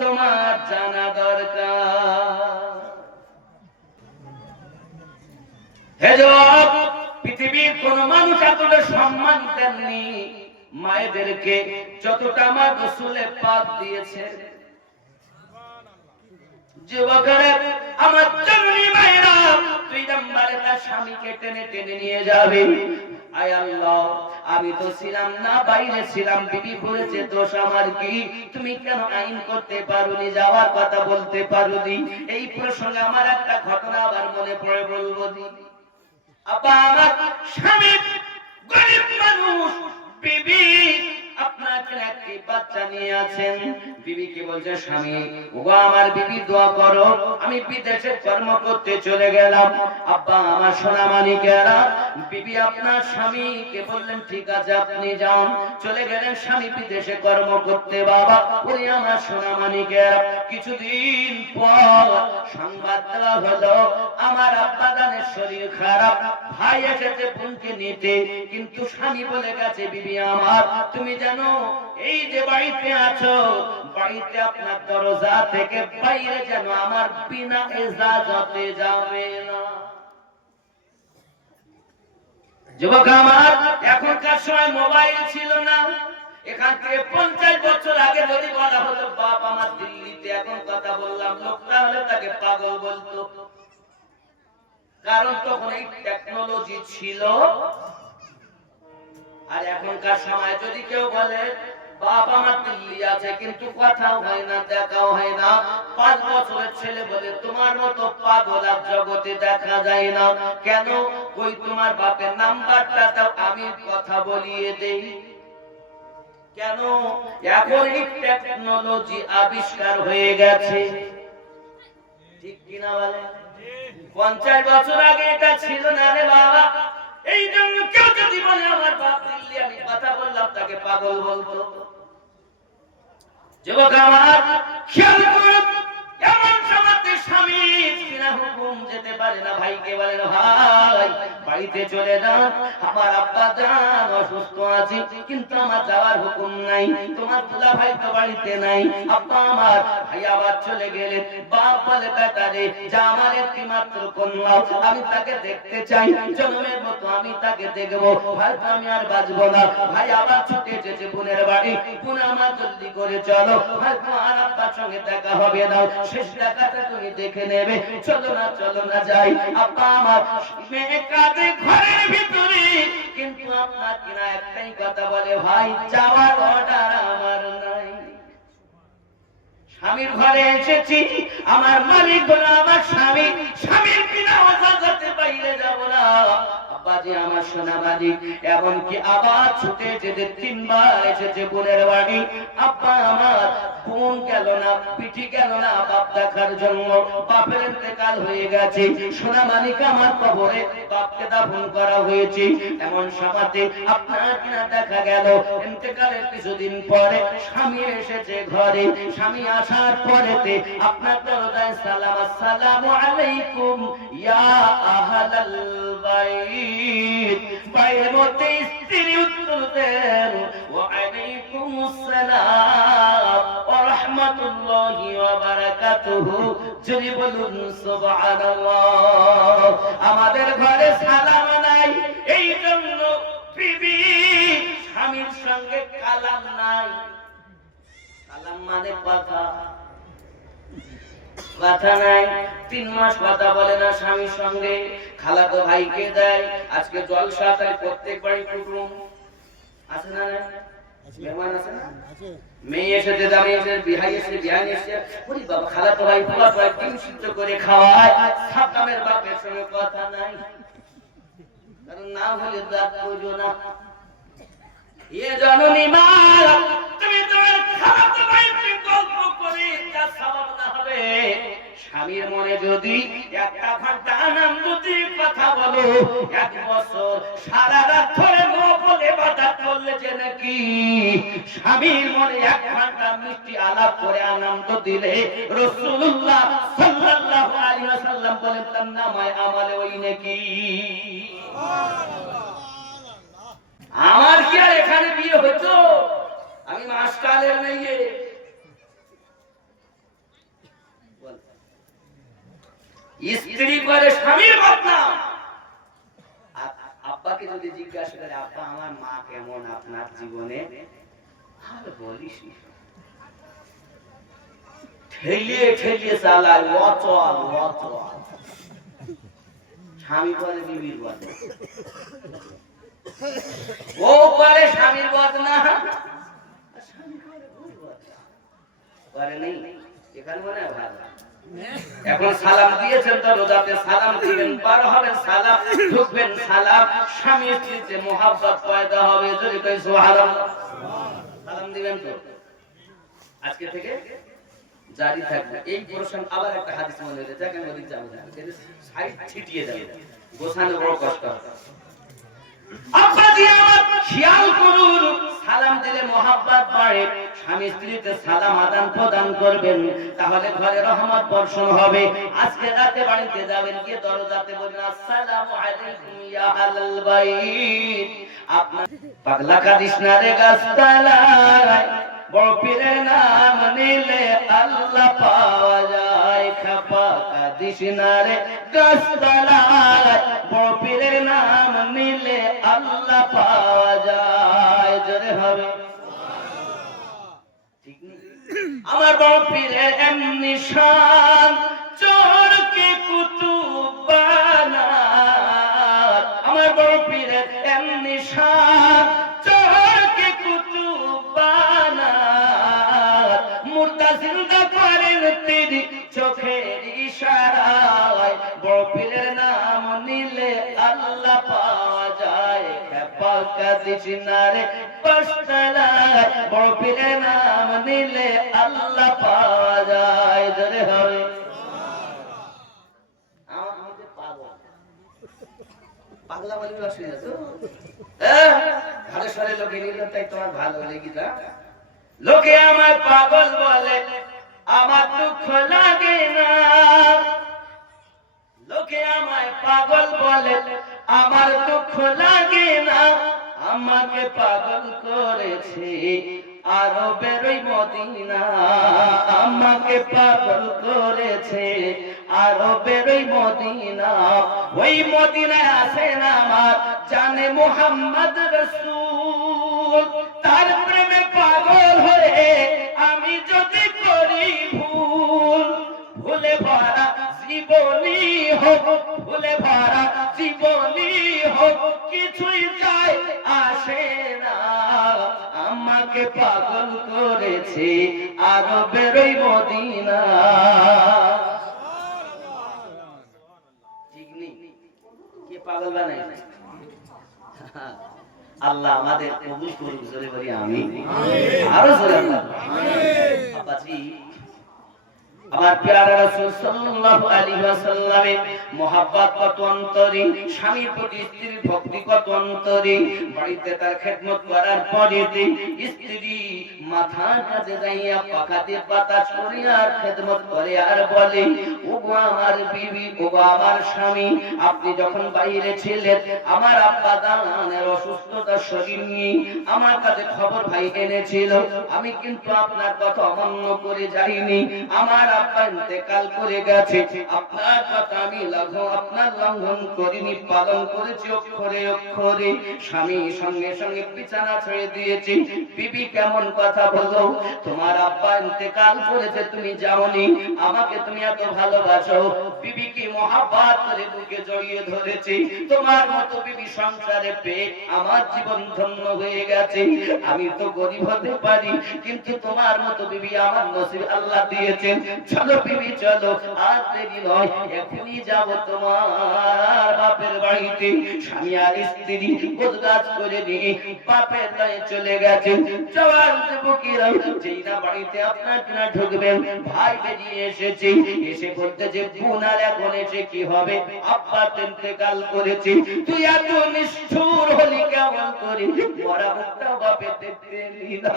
তোমার জানা দরকার। পৃথিবীর কোন মানুষ এতটা সম্মান দেননি মায়েদেরকে যতটা আমার রাসূলে পাক দিয়েছে। যুবকেরা, আমার জননী মায়েরা 2 নম্বরে তার স্বামীকে টেনে টেনে নিয়ে যাবে। আয় আল্লাহ, আমি তো ছিলাম না, বাইরে ছিলাম, বিবি বলেছে দোষ আমার কি? তুমি কেন আইন করতে পারোনি, যাওয়ার কথা বলতে পারোনি? এই প্রসঙ্গে আমার একটা ঘটনা আবার মনে পড়ে, বলবো দি। আব্বা আমার স্বামী গরিব মানুষ, বিবি আপনার একটি বাচ্চা নিয়ে আছেন। বিবিকে বলছে স্বামী, ওগো আমার বিবি দোয়া করো, আমি বিদেশে কর্ম করতে চলে গেলাম। আব্বা আমার সোনা মানিকেরা, বিবি আপনার স্বামীকে বললেন ঠিক আছে আপনি যান, চলে গেলেন স্বামী বিদেশে কর্ম করতে। বাবা ওরে আমার সোনা মানিকেরা, কিছুদিন পর সংবাদ দেওয়া হলো আমার আব্বা জানের শরীর খারাপ, ভাই এসেছে বোনকে নিতে, কিন্তু স্বামী বলে গেছে বিবি আমার তুমি জানো এই যে বাড়িতে আছো, বাড়িতে আপনার দরজা থেকে বাইরে যেন আমার বিনা ইজাজতে যাবে না। যুবক আমার, এখনকার সময় মোবাইল ছিল না, এখান থেকে 50 বছর আগে যদি বলা হতো বাপ আমার দিল্লিতে, এখন কথা বললাম, লোকটা হলে তাকে পাগল বলতো, কারণ তখন এই টেকনোলজি ছিল। আর এখনকার সময় যদি কেউ বলে বাপ আমার দিল্লি আছে, কিন্তু কথাও হয় না, দেখাও হয় না, 5 বছরের ছেলে বলে তোমার মতো পাগল আর জগতে দেখা যায় না, কেন? কই তোমার বাপের নাম্বারটা দাও, আমি কথা বলিয়ে দেই। কেন? এখন এই টেকনোলজি আবিষ্কার হয়ে গেছে, ঠিক কিনা বলে? 50 বছর আগে এটা ছিল না রে বাবা। এই জন্য কেউ যদি বলে আমার বাপ দিল্লি, আমি কথা বললাম, তাকে পাগল বলতো। যুবক আমার খেয়াল করুন, এমন সমাজে স্বামী বিনা হুকুম যেতে পারে না, ভাইকে বলে না ভাই বাড়িতে চলে যান, আমার আব্বা জান অসুস্থ আছে, কিন্তু আমার যাওয়ার হুকুম নাই, তোমার দুলা ভাই তো বাড়িতে নাই। আব্বা আমার ভাই আবার চলে গেলেন, বাপ বলে বেটা রে যা, আমার একটি মাত্র কন্যা, আমি তাকে দেখতে চাই, জন্মের মতো আমি তাকে দেখবো, ভাই আমি আর বাঁচবো না। ভাই আবার ছুটে এসেছে বোনের বাড়ি, বোন আমার জলদি করে চলো, ভাই তোমার আব্বার সঙ্গে দেখা হবে না, শেষ দেখাটা তুমি দেখে নেবে, চলো না চলো না যাই। আব্বা আমার মেয়ে কাঁদে ঘরের ভিতরে, কিন্তু আপনার কিনা একটাই কথা বলে ভাই যাওয়ার অর্ডার আমার নাই। স্বামীর ঘরে এসেছি, আমার মালিক হলো আমার স্বামী, স্বামীর বিনা ইজাজতে বাইরে যাব না। আব্বাজি আমার সোনা মালিক, এমনকি আবার ছুটে যেতে 3 বার এসেছে বোনের বাড়ি। আব্বা আমার বোন গেল না, পিঠি গেল না বাপ দেখার জন্য, বাপের ইন্তেকাল হয়ে গেছে, সোনা মালিক আমার কবরে বাপকে দাফন করা হয়েছে। এমন সময়তে আপনার কিনা দেখা গেল ইন্তেকালের কিছুদিন পরে স্বামী এসেছে ঘরে। স্বামী আসার পরেতে আপনার দরজায় সালাম, আসসালামু আলাইকুম ইয়া আহলাল বাইত, বাইরের মধ্যে স্ত্রী উত্তর দেন ওয়া আলাইকুমুস সালাম ওয়া রাহমাতুল্লাহি ওয়া বারাকাতুহু, যদি বলুন সুবহানাল্লাহ। আমাদের ঘরে সালাম নাই, এই জন্য বিবি স্বামীর সঙ্গে কালাম নাই। কালাম মানে কথা, কথা নাই, 3 মাস কথা বলে না স্বামীর সঙ্গে। খালাতো ভাইকে দেয়, আজকে জলসা, তাই প্রত্যেক বাড়ি কুটুম আছে না? মেহমান আছে না? মেয়ে এসেছে, দামি এসেছে, বিহাই এসেছে, বিহাই এসেছে, ওরে বাবা খালাতো ভাই ফুফাতো ভাই ডিম সিদ্ধ করে খাওয়ায়। সাবধানের বাপের সঙ্গে কথা নাই, কারণ না হলে দাঁত বুঝো না। এ জননী মা, তুমি তোমার খালাতো ভাইকে গল্প করে তার সওয়াব না হবে। স্বামীর মনে যদি 1 ঘন্টা আনন্দ দিয়ে কথা বলো, 1 বছর সারা রাত ধরে বলে বাজার করলে যে নাকি স্বামীর মনে 1 ঘন্টা মিষ্টি আলাপ করে আনন্দ দিলে রাসূলুল্লাহ সাল্লাল্লাহু আলাইহি ওয়াসাল্লাম বলেন তার নামায় আমলে ওই নাকি। আমার কি আর এখানে বিয়ে হতো? আমি মাস্টারের মেয়ে। স্ত্রী করে স্বামীর বদনাম। আব্বাকে যদি জিজ্ঞাসা করে আব্বা আমার মা কেমন আপনার জীবনে, আর বলিস ঠেলিয়ে ঠেলিয়ে চালায়, অচল অচল। স্বামী করে বিবির বদনাম, ও করে স্বামীর বদনাম, করে নেই এখানে মনে হয় ভালো। এখন সালাম দিয়েছেন তো রোজাতে সালাম দিবেন, পার হবেন সালাম, ঢুকবেন সালাম, স্বামী স্ত্রীতে মোহাব্বত পয়দা হবে। যদি কই সুবহানাল্লাহ, সালাম দিবেন তো আজকে থেকে জারি থাকবে। এই প্রসঙ্গে আবার একটা হাদিস মনে হয়েছে, যাকে আমি ওদিক যাবো না, কিন্তু সাইড ছিটিয়ে যাবে, গোছানো বড় কষ্ট। আব্বাজি আমার খেয়াল করুন, সালাম দিলে মোহাব্বত বাড়ে। স্বামী স্ত্রীতে সালাম আদান প্রদান করবেন, তাহলে ঘরে রহমত বর্ষণ হবে। আজকে রাতে বাড়িতে যাবেন, গিয়ে দরজাতে বলবেন আসসালামু আলাইকুম ইয়া আহলাল বাইত। আপনার পাগলা কাদিস না রে গাছতলায়, বড় পীরের নাম নিলে আল্লাহ পাওয়া যায়। খাপা কাদিস না রে গাছতলায়, বড় পীরের নাম নিলে আল্লাহ পাওয়া যায়। জোরে হবে ঠিক নেই? আমার বড় পীরের এমনি শান, চোরকে কুতুব বানায়। আমার বড় পীরের এমনি শান, চোরকে কুতুব বানায়। মুর্দা জিন্দা করেন তিনি চোখের ইশারায়। বড় পীরের নাম নিলে আল্লাহ পাওয়া যায়। খেপা কাদিস না রে গাছতলায়, বড় পীরের নাম নিলে আল্লাহ পাওয়া যায়। জোরে হবে আমার মধ্যে পাগল, পাগলা বলি অসুবিধা তো ঘরে সরে লোকে নিল, তাই তোমার ভালো লেগে না। লোকে আমায় পাগল বলে, আমার দুঃখ লাগে না। লোকে আমায় পাগল বলে, আমার দুঃখ লাগে না। আমাকে পাগল করেছে আরবের ওই মদিনা। আমাকে পাগল করেছে আরবের ওই মদিনা। ওই মদিনায় আছেন আমার জানে মুহাম্মদ রাসূল। তার প্রেমে পাগল হয়ে আমি যদি করি ভুল, ভুলে ভরা জীবনী হোক, ভুলে ভরা জীবনী হোক, কিছুই যায় আসে না। আমাকে পাগল করেছে আরবের ওই মদিনা। ঠিক নেই? কে পাগল বানায়? আল্লাহ আমাদের কবুল করুন। জোরে বলি আমিন। আরো জোরে আল্লাহ আমিন। আব্বাজি আমার প্যারা রাসূল সাল্লাল্লাহু আলাইহি ওয়াসাল্লামের মহব্বত কত অন্তরে, স্বামীর প্রতি স্ত্রীর ভক্তি কত অন্তরে। বাড়িতে তার খেদমত করার পরে স্ত্রী মাথা কাঁধে দাইয়া পাখাতে বাতাস করে আর খেদমত করে আর বলে, ওগো আমার বিবি, ওগো আমার স্বামী, আপনি যখন বাইরে ছিলেন আমার আব্বা দানের অসুস্থতার শরীর নিয়ে আমার কাছে খবর ভাই এনেছিল। আমি কিন্তু আপনার কথা অমান্য করে যাইনি। আমার আব্বা ইন্তেকাল করে গেছে, আপনার কথা আমি আপনার লঙ্ঘন করিনি, পালন করেছি অক্ষরে অক্ষরে। স্বামী সঙ্গে সঙ্গে বিছানা ছেড়ে দিয়েছি। বিবি কেমন কথা বলো, তোমার আব্বা ইন্তেকাল করেছে, তুমি যাওনি, আমাকে তুমি এত ভালোবাসো। বিবি কি মহাব্বত করে বুকে জড়িয়ে ধরেছি। তোমার মতো বিবি সংসারে পেয়ে আমার জীবন ধন্য হয়ে গেছে। আমি তো গরিব হতে পারি, কিন্তু তোমার মতো বিবি আমার নসিব আল্লাহ দিয়েছেন। চলো বিবি চলো, আর দেরি নয়, এখনই যাব তোমার বাপের বাড়িতে। স্বামী আর স্ত্রী গোছগাছ করে নিয়ে বাপের বাড়ি চলে গেছে। জওয়ান যুবকেরা যেই না বাড়িতে আপনার কিনা ঢুকবেন, ভাই বেরিয়ে এসেছে, এসে বলতে যে বোনার এখন এসে কি হবে, আব্বা ইন্তেকাল করেছে, তুই এত নিষ্ঠুর হলি কেমন করে? মরা মুখটা বাপে দেখতে এলি না,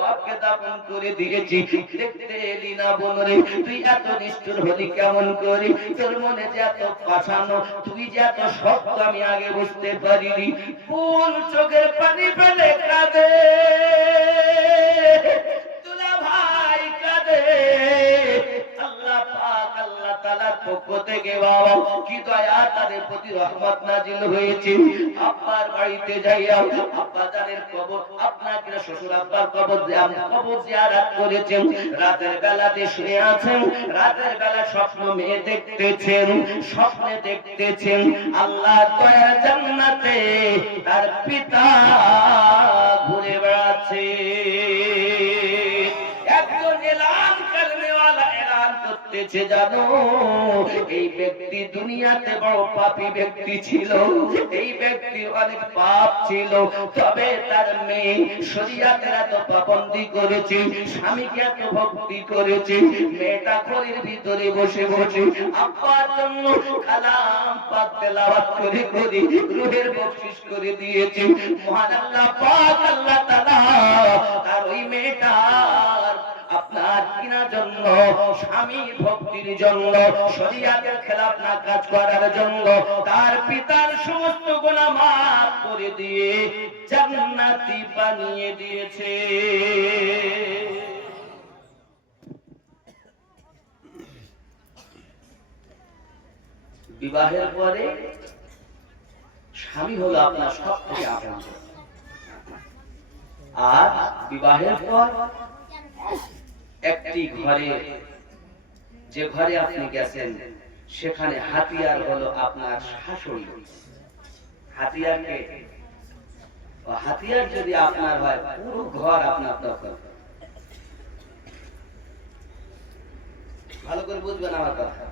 বাপকে দাফন করে দিয়েছি, দেখতে এলি না বোন রে, তুই এত নিষ্ঠুর হলি কেমন করে? তোর মনে যে এত পাঠানো, তুই যে এত শক্ত, আমি আগে বুঝতে পারিনি। ফুল চোখের পানি ফেলে কাঁদে, দুলা ভাই কাঁদে। আল্লাহ পাক আল্লাহ তাআলার পক্ষ থেকে বাবা কি দয়া তাদের প্রতি রহমত নাজিল হয়েছে। আব্বার বাড়িতে যাইয়া আব্বা জানের কবর, আপনার কিনা শ্বশুর আব্বার কবর জিয়ারত করেছেন। রাতের বেলাতে শুয়ে আছেন, রাতের বেলা স্বপ্ন মেয়ে দেখতেছেন, স্বপ্নে দেখতেছেন আল্লাহ দয়ার জান্নাতে তার পিতা ঘুরে বেড়াচ্ছে। একজন এলান করনেওয়ালা এলান করতেছে, জানো এই ব্যক্তি দুনিয়াতে বড় পাপী ব্যক্তি ছিল, এই ব্যক্তির অনেক পাপ ছিল, তবে তার মেয়ে শরীয়তের এত পাবন্দি করেছে, স্বামীকে এত ভক্তি করেছে, মেয়েটা ঘরের ভিতরে বসে বসে আব্বার জন্য কালাম পাক তেলাওয়াত করে করে রূহের বকশিশ করে দিয়েছে। মহান আল্লাহ পাক আল্লাহ তাআলা আর ওই মেয়েটার আপনার কিনা জন্য, স্বামীর ভক্তির জন্য, শরীয়তের খেলাফ না কাজ করার জন্য তার পিতার সমস্ত গুনাহ মাফ করে দিয়ে জান্নাতি বানিয়ে দিয়েছে। বিবাহের পরে স্বামী হলো আপনার সব থেকে আপন, আর বিবাহের পর একটি ঘরে, যে ঘরে আপনি গেছেন সেখানে হাতিয়ার হলো আপনার শাশুড়ি। হাতিয়ারকে, হাতিয়ার যদি আপনার হয়, পুরো ঘর আপনার দখল। ভালো করে বুঝবেন আমার কথা,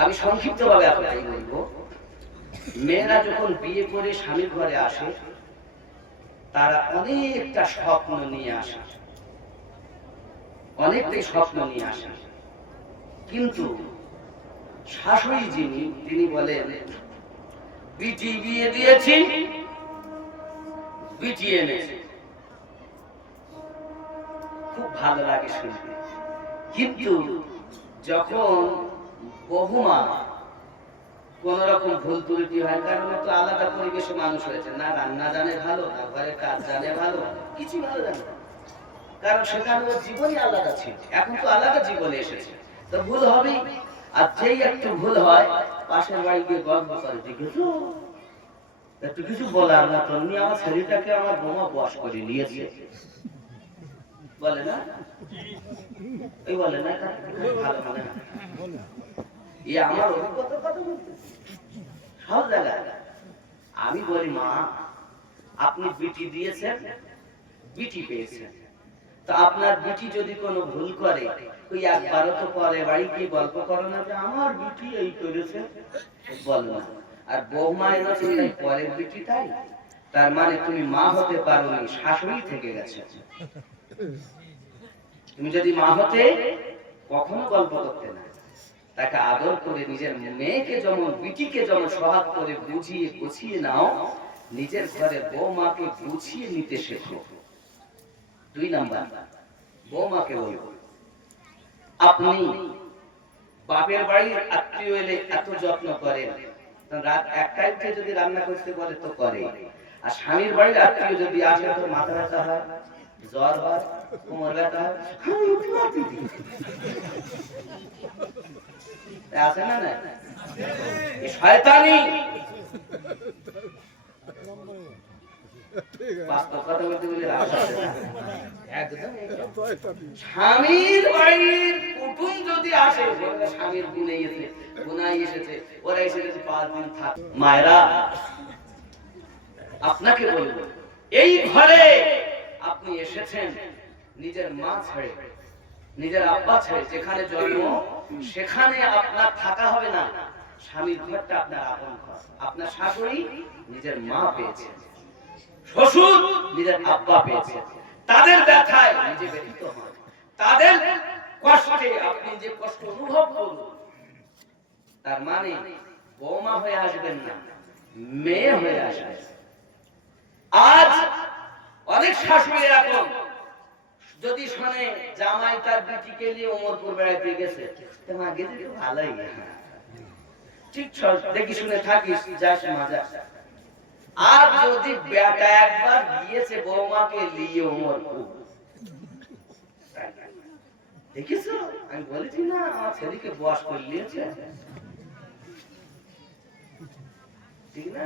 আমি সংক্ষিপ্ত ভাবে আপনাকে বলবো। মেয়েরা যখন বিয়ে করে স্বামীর ঘরে আসে, তারা অনেকটা স্বপ্ন নিয়ে আসে, অনেকটাই স্বপ্ন নিয়ে আসে, কিন্তু শাশুড়ি যিনি, তিনি বলেন বিটি বিয়ে দিয়েছি, বিটি এনেছে। খুব ভালো লাগে শুনতে, কিন্তু যখন বহুমা কোন রকম ভুল ত্রুটি হয়, কারণ তো আলাদা পরিবেশে মানুষ হয়েছে, না রান্না জানে ভালো, না ঘরে কাজ জানে ভালো, কিছু ভালো জানে না, কারণ সেখানে ওর জীবনই আলাদা ছিল, এখন তো আলাদা জীবনে এসেছে, তো ভুল হবেই। আর যেই একটু ভুল হয়, পাশের বাড়ি গিয়ে গল্প করে, দেখেছো একটু কিছু বলার মতো নি, আমার শরীরটাকে আমার বোমা বশ করে নিয়েছে, বলে না, এই বলে না, ভালো মানে না, আমার অভিজ্ঞতার কথা বলতে সব জায়গায়। আমি বলি মা, আপনি বিটি দিয়েছেন, বিটি পেয়েছেন, তো আপনার বিটি যদি কোনো ভুল করে, ওই একবারও তো পরে বাড়ি গিয়ে গল্প করো না যে আমার বিটি এই করেছে, বলো না। আর বৌমায়ের পরের বিটি, তাই তার মানে তুমি মা হতে পারোনি, শাশুড়ি থেকে গেছে। তুমি যদি মা হতে, কখনো গল্প করতে না, তাকে আদর করে নিজের মেয়েকে যেমন, বিটিকে যেমন সোহাগ করে বুঝিয়ে গুছিয়ে নাও, নিজের ঘরে বৌমাকে গুছিয়ে নিতে শেখো। 2 নাম্বার, বৌমাকে বলবো, আপনি বাপের বাড়ির আত্মীয় এলে এত যত্ন করেন, রাত 1টায় উঠে যদি রান্না করতে বলে তো করে, আর স্বামীর বাড়ির আত্মীয় যদি আসে তো মাথা ব্যথা হয়, জ্বর হয়, কোমর ব্যথা হয়, আছে না না? শয়তানি বাস্তব কথা বলতে বলে স্বামীর বাড়ির কুটুম যদি আসে, স্বামীর গুনাই এসেছে, ওরা এসেছে 5 দিন থাক। মায়েরা, আপনাকে বলবো, এই ঘরে আপনি এসেছেন নিজের মা ছেড়ে, নিজের আব্বা ছেড়ে, যেখানে জন্ম সেখানে আপনার থাকা হবে না। স্বামীর ঘরটা আপনার আপন ঘর। আপনার শাশুড়ি নিজের মা পেয়েছে, শ্বশুর নিজের আব্বা পেয়েছে, তাদের ব্যথায় নিজে ব্যথিত হন, তাদের কষ্টে আপনি যে কষ্ট অনুভব করুন, তার মানে বৌমা হয়ে আসবেন না, মেয়ে হয়ে আসবেন। আজ অনেক শাশুড়ি এরকম, যদি শোনে জামাই তার বেটিকে নিয়ে ওমরপুর বেড়াইতে গেছে, মা গেছে তো ভালোই, ঠিক দেখি শুনে থাকিস, যাস মজা। আর যদি বেটা একবার গিয়েছে বৌমাকে নিয়ে ওমরপুর, দেখিস, আমি বলেছি না আমার ছেলেকে বয়স করে নিয়েছে, ঠিক না?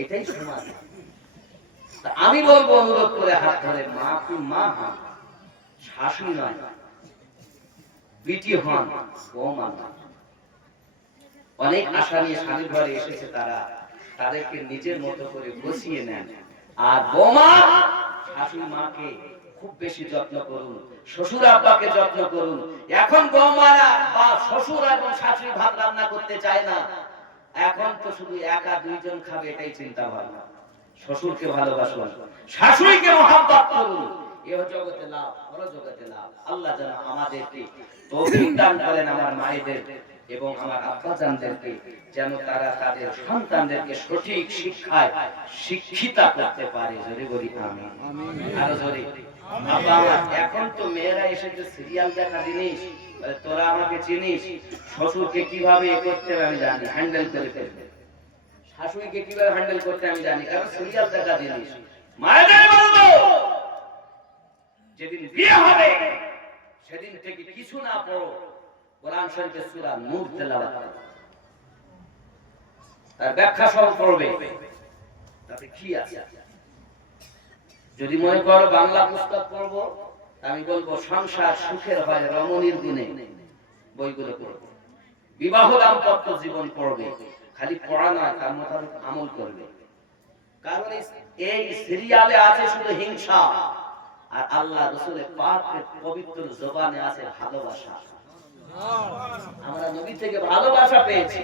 এটাই সমাজ। আমি বলবো, অনুরোধ করে হাত ধরে, মা আপনি মা হন, শাশুড়ি নয়, বিটি হন, বৌমা নয়। অনেক আশা নিয়ে স্বামীর ঘরে এসেছে, তারা তাদেরকে নিজের মতো করে বসিয়ে নেন। আর বৌমা শাশুড়ি মাকে খুব বেশি যত্ন করুন, শ্বশুর আব্বাকে যত্ন করুন। এখন বৌমারা বা শ্বশুর এবং শাশুড়ি ভাত রান্না করতে চায় না, এখন তো শুধু একা 2 জন খাবে, এটাই চিন্তা ভাবনা। শ্বশুরকে ভালোবাসুন, শাশুড়িকে মহব্বত করুন, এও জগতে লাভ, পর জগতে লাভ। আল্লাহ যেন আমাদেরকে তৌফিক দান করেন, আমার মায়েদের এবং আমার আব্বাজানদেরকে, যেন তারা তাদের সন্তানদেরকে সঠিক শিক্ষায় শিক্ষিতা করতে পারে। জোরে বলি আমিন। আরো জোরে। আব্বা আমার, এখন তো মেয়েরা এসেছে সিরিয়াল দেখা জিনিস, তোরা আমাকে চিনিস, শ্বশুরকে কিভাবে এ করতে হবে আমি জানি, হ্যান্ডেল করে ফেলবে, শাশুড়িকে কিভাবে হ্যান্ডেল করতে আমি জানি, কারণ সিরিয়াল দেখা জিনিস। মায়েদের বলবো, যেদিন বিয়ে হবে সেদিন থেকে কিছু না পড়ো, কোরআন শরীফের সূরা নূর তেলাওয়াত করো, তার ব্যাখ্যা সহ পড়বে, তাতে কি আছে। যদি মনে করো বাংলা পুস্তক পড়বো, আমি বলবো সংসার সুখের হয় রমণীর গুণে, বইগুলো পড়বে। বিবাহ দাম্পত্য জীবন পড়বে, খালি পড়া নয়, তার মোতাবেক আমল করবে। কারণ এই সিরিয়ালে আছে শুধু হিংসা, আর আল্লাহ রাসূলের পাকের পবিত্র জবানে আছে ভালোবাসা। আমরা নবী থেকে ভালোবাসা পেয়েছি,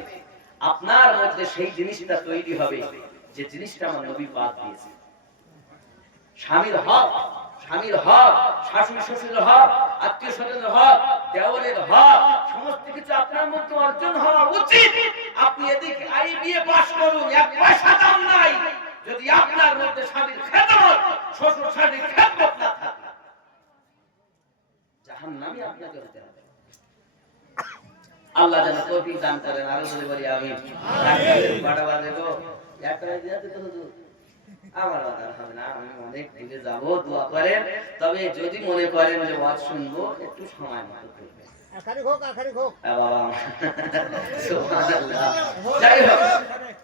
আপনার মধ্যে সেই জিনিসটা তৈরি হবে যে জিনিসটা আমার নবী পাক দিয়েছে। স্বামীর হক, স্বামীর হক, শাশুড়ি শ্বশুরের হক, আত্মীয় স্বজনের হক, দেওরের হক, সমস্ত কিছু আপনার মধ্যে অর্জন হওয়া উচিত। আপনি এদিকে আইবিএ পাস করুন, 1 পয়সা দাম নাই, যদি আপনার মধ্যে স্বামীর খেদমত, শ্বশুর শাশুড়ির খেদমত না থাকে, জাহান্নামী আপনাকে হতে হবে। আল্লাহ যেন তৌফিক দান করেন। আরো জোরে বলি আমিন। বাড়া বাজে গো, একটা দিয়াতে তো হুজুর আমার বাজার হবে না, আমি অনেক দূরে যাব, দোয়া করেন। তবে যদি মনে করেন যে ওয়াজ শুনবো, একটু সময় মতো করবেন। আখারি হোক, আখারি হোক। বাবা সুবহানাল্লাহ। যাই হোক,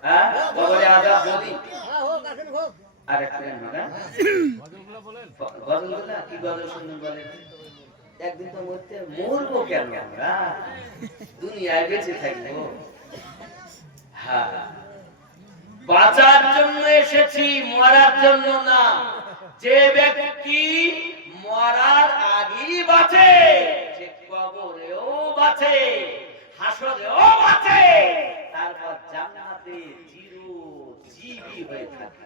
হ্যাঁ বলে আদা বলি, হ্যাঁ হোক, আখারি হোক। আরেকটা না গজলগুলো বলেন, গজলগুলো কি গজল শুনবেন বলেন। একদিন তো মরবো কেন আমরা, দুনিয়ায় বেঁচে থাকবো। হ্যাঁ, বাঁচার জন্য এসেছি, মরার জন্য না। যে ব্যক্তি মরার আগেই বাঁচে, সে কবরেও বাঁচে, হাসরেও বাঁচে, তারপর জান্নাতে চিরজীবী হয়ে থাকে।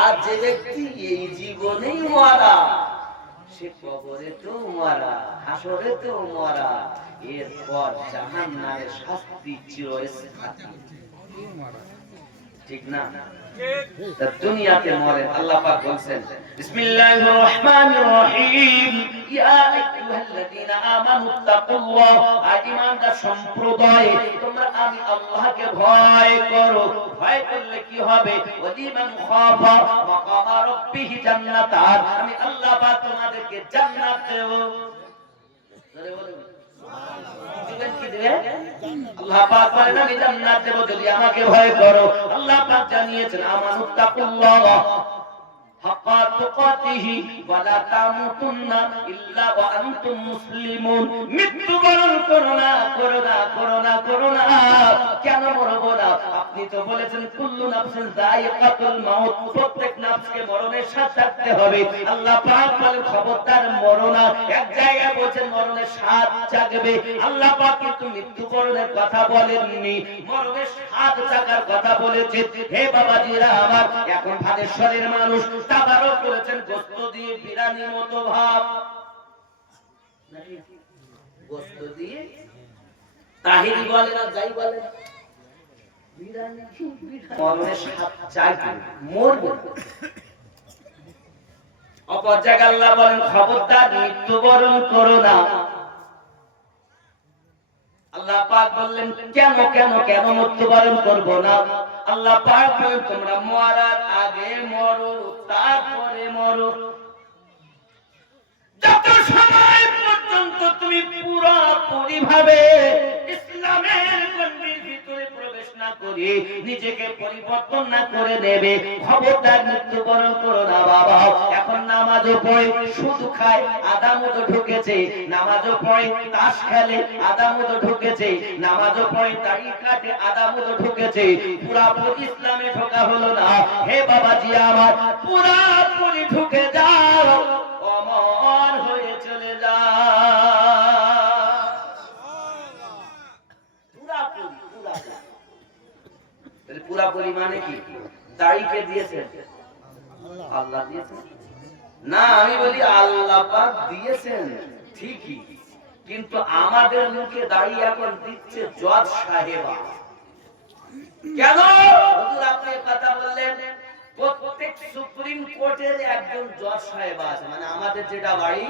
আর যে ব্যক্তি এই জীবনেই মরা, সে কবরে তো মরা, হাসরে তো মরা, এরপর জাহান্নামের শাস্তি চিরস্থায়ী। ঠিক না? দুনিয়াতে মরে আল্লাহ পাক বলছেন বিসমিল্লাহির রহমানির রহিম ইয়া আইয়ুহাল্লাযীনা আমানু তাকুল্লাহ ঈমানদার সম্প্রদায় তোমরা আমি আল্লাহকে ভয় করো ভয় করলে কি হবে ওয়ালিমান খাফা মাকামা রাব্বিহি জান্নাতান আমি আল্লাহ পাক তোমাদেরকে জান্নাত দেব জোরে বলুন দিবেন কি দিবেন আল্লাহ পাক বলেন আমি জান্নাত দেব যদি আমাকে ভয় করো আল্লাহ পাক জানিয়েছেন আমানুত তাকুল্লাহ হাক্কা তুকাতিহি ওয়া লা তামুতুন্না ইল্লা ওয়া আনতুম মুসলিমুন মৃত্যুবরণ করো না করো না করো না করো না কেন মরবো না আপনি তো বলেছেন কুল্লু নাফসিন যায়িকাতুল মাউত প্রত্যেক নাফসকে মরণের স্বাদ চাখতে হবে আল্লাহ পাক বলেন খবরদার মরো না এক জায়গায় বলেন মরণের স্বাদ চাখবে আল্লাহ পাক কিন্তু মৃত্যুবরণের কথা বলেননি মরণের স্বাদ চাখার কথা বলেছেন হে বাবাজিরা আমার এখন ভাদেশ্বরের মানুষ তাবারও করেছেন গোশত দিয়ে বিরানির মতো ভাব নাকি গোশত দিয়ে তাহিরি বলে না যাই বলে বিরানি মরণের স্বাদ চাইবে মরবে অপর জায়গায় আল্লাহ বলেন খবরদার মৃত্যুবরণ করো না আল্লাহ পাক বললেন কেন কেন কেন মৃত্যুবরণ করব না আল্লাহ পাক বলেন তোমরা মরার আগে মরো তারপরে মরো যত সময় পর্যন্ত তুমি পুরোপুরি ভাবে ইসলামের গণ্ডির ভিতরে প্রবেশ না করে নিজেকে পরিবর্তন না করে নেবে খবরদার মৃত্যুবরণ করো না বাবা এখন নামাজও পড়ে শুধু খায় আদামত ঢুকেছে নামাজও পড়ে তাস খেলে আদামত ঢুকেছে নামাজও পড়ে দাড়ি কাটে আদামত ঢুকেছে পুরোপুরি ইসলামে ঢোকা হলো না হে বাবাজি আমার পুরোপুরি ঢুকে যাও অমর হয়ে চলে যাও পুরাপুরি মানে কি দাড়িকে দিয়েছেন আল্লাহ দিয়েছেন না আমি বলি আল্লাহ পাক দিয়েছেন ঠিকই কিন্তু আমাদের মুখে দাড়ি এখন দিচ্ছে জজ সাহেবা কেন হুজুর আপনি কথা বললেন প্রত্যেক সুপ্রিম কোর্টের একজন জজ সাহেব আছে মানে আমাদের যেটা বাড়ি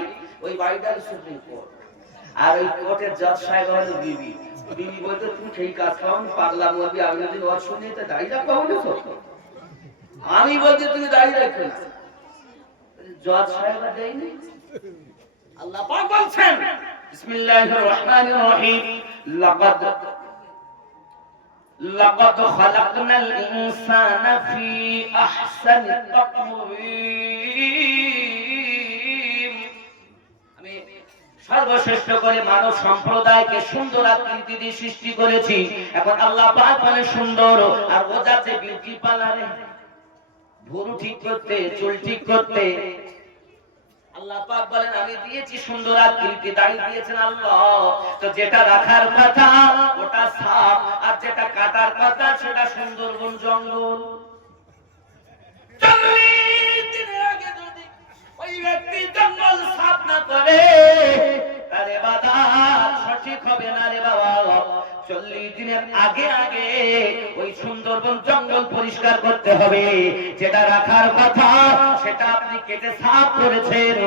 ওই বাড়িটার সুপ্রিম কোর্ট আর ওই কোর্টের জজ সাহেব হলো বিবি বিবি বলতে তুমি সেই কাজ করো পাগলা বলবি আমি যদি ওর শুনি তো দাড়ি রাখবো বলেছো আমি বলছি তুমি দাড়ি রাখো না জজ সাহেব দেয়নি আল্লাহ পাক বলছেন বিসমিল্লাহির রহমানির রহিম لقد خلقنا الإنسان في أحسن تقويم আমি সর্বশ্রেষ্ঠ করে মানব সম্প্রদায়কে সুন্দর আকৃতি দিয়ে সৃষ্টি করেছি এখন আল্লাহ পাক বলেন সুন্দর আর ও যাচ্ছে বিউটি পার্লারে ভুরু ঠিক করতে চুল ঠিক করতে আল্লাহ পাক বলেন আমি দিয়েছি সুন্দর আকৃতি দাড়ি দিয়েছেন আল্লাহ তো যেটা রাখার কথা ওটা সাপ আর যেটা কাটার কথা সেটা সুন্দরবন জঙ্গল 40 দিনের আগে যদি ওই ব্যক্তি জঙ্গল সাফ না করে আরে বাবা সঠিক হবে না রে বাবা 40 দিনের আগে আগে ওই সুন্দরবন জঙ্গল পরিষ্কার করতে হবে যেটা রাখার কথা সেটা আপনি কেটে সাফ করেছেন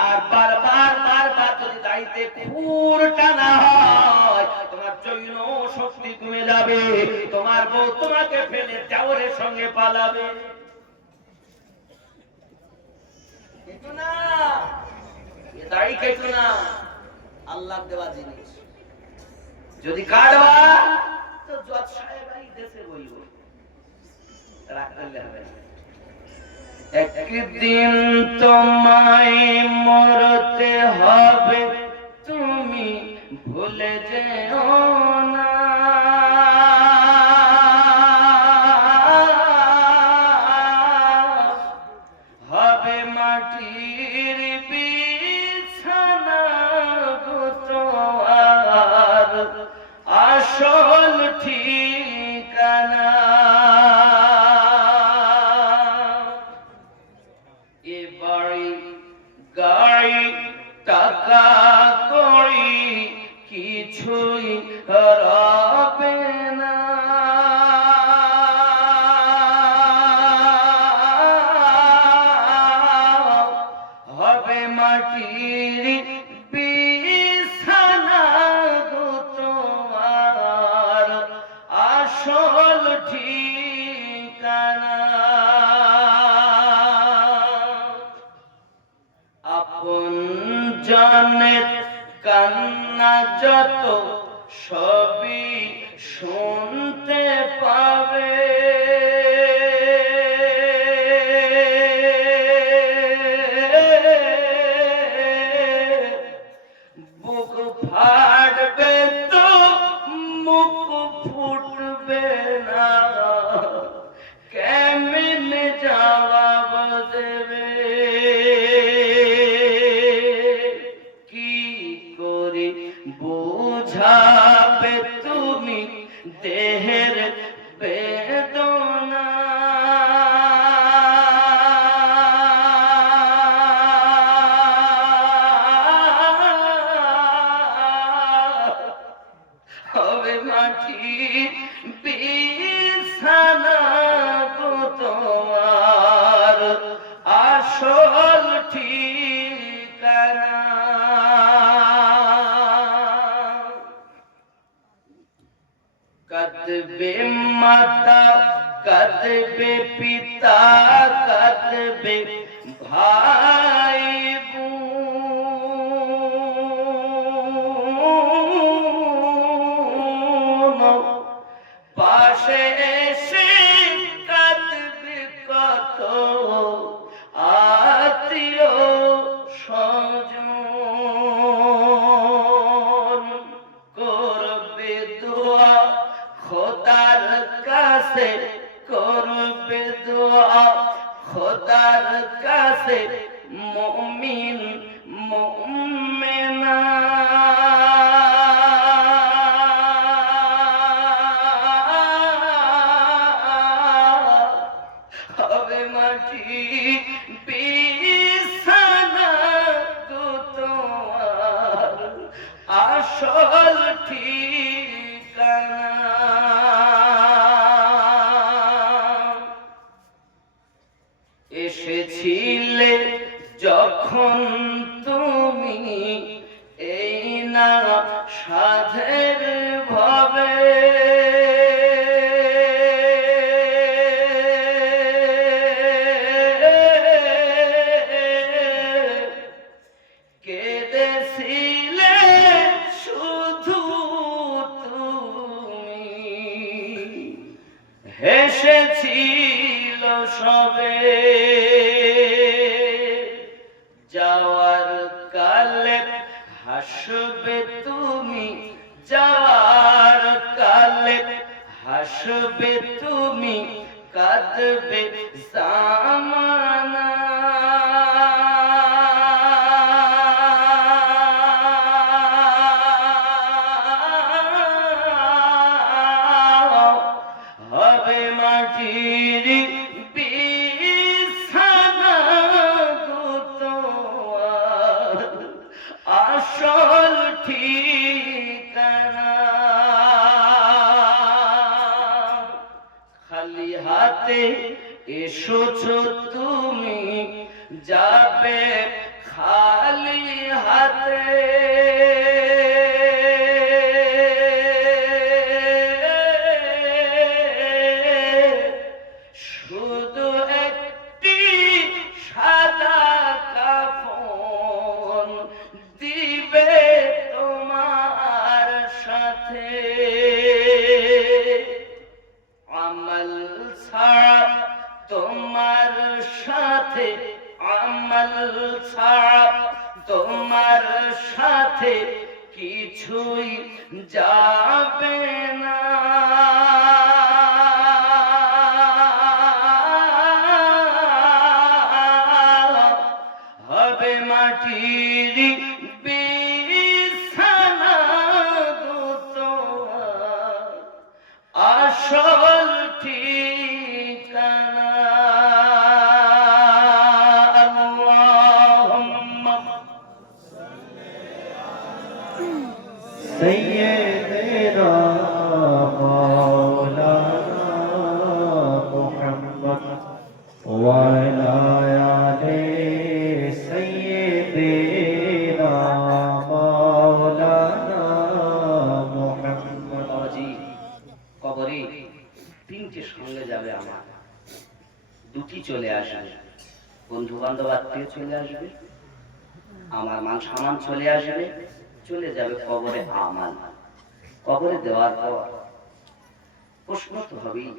আর বারবার বারবার যদি দাইতে খুর টানা হয় তোমার জৈন শক্তি কমে যাবে তোমার বউ তোমাকে ফেলে দেওরের সঙ্গে পালাবে কেটো না এ দাড়ি কেটো না আল্লাহ দেওয়া জিনিস যদি কাটবা তো জজ সাহেবই দেশে বলবো রাখলে হবে একদিন তোমায় মরতে হবে তুমি ভুলে যেও না হবে মাটির বিছানা গো তোমার আসল ঠিকানা এ বাড়ি গাড়ি টাকা কড়ি কিছুই হবে না ঠিকানা। আপন জনের কান্না যত সবই শুনতে পাবে, বুক ফাটবে তো মুখ ফুটবে না, কেমনে জবাব দেবে? কি করে বুঝাবে তুমি দেহের বেদনা? হবে মাটি বিছানা গো তোমার আসল ঠিকানা। কাঁদবে মাতা, কাঁদবে পিতা, কাঁদবে ভাই বোন, পাশে এসে কাঁদবে কত আত্মীয় স্বজন। করবে দোয়া খোদার কাছে, করবে দোয়া খোদার কাছে মুমিন মুমিনা। হবে মাটি বিছানা গো তোমার আসল ঠিকানা। এসেছিলে যখন তুমি এই না সাধের ভাবে, কেঁদেছিলে শুধু তুমি, হেসেছিল সবে। যাওয়ার কালে হাসবে তুমি, যাওয়ার কালে হাসবে তুমি, কাঁদবে জামানা। হবে মাটির বিছানা গো তোমার আসল ঠিকানা। খালি হাতে এসেছো তুমি, যাবে খালি হাতে। শুধু একটি সাদা কাফন দিবে তোমার সাথে। আমল ছাড়া তোমার সাথে, আমল ছাড়া তোমার সাথে কিছুই যাবে না। হবে মাটির বিছানা গো তোমার আসল ঠিকানা। আল্লাহুম্মা সাইয়্যিদিনা মাওলানা মুহাম্মদ ওয়া আলা আলি সাইয়্যিদিনা মাওলানা মুহাম্মদ। কবরে তিনটি দুটি চলে আসবে, বন্ধু বান্ধব আত্মীয় চলে আসবে, আমার মান সম্মান চলে আসবে, চলে যাবে কবরে আমাল। কবরে দেওয়ার পর প্রশ্ন তো হবেই,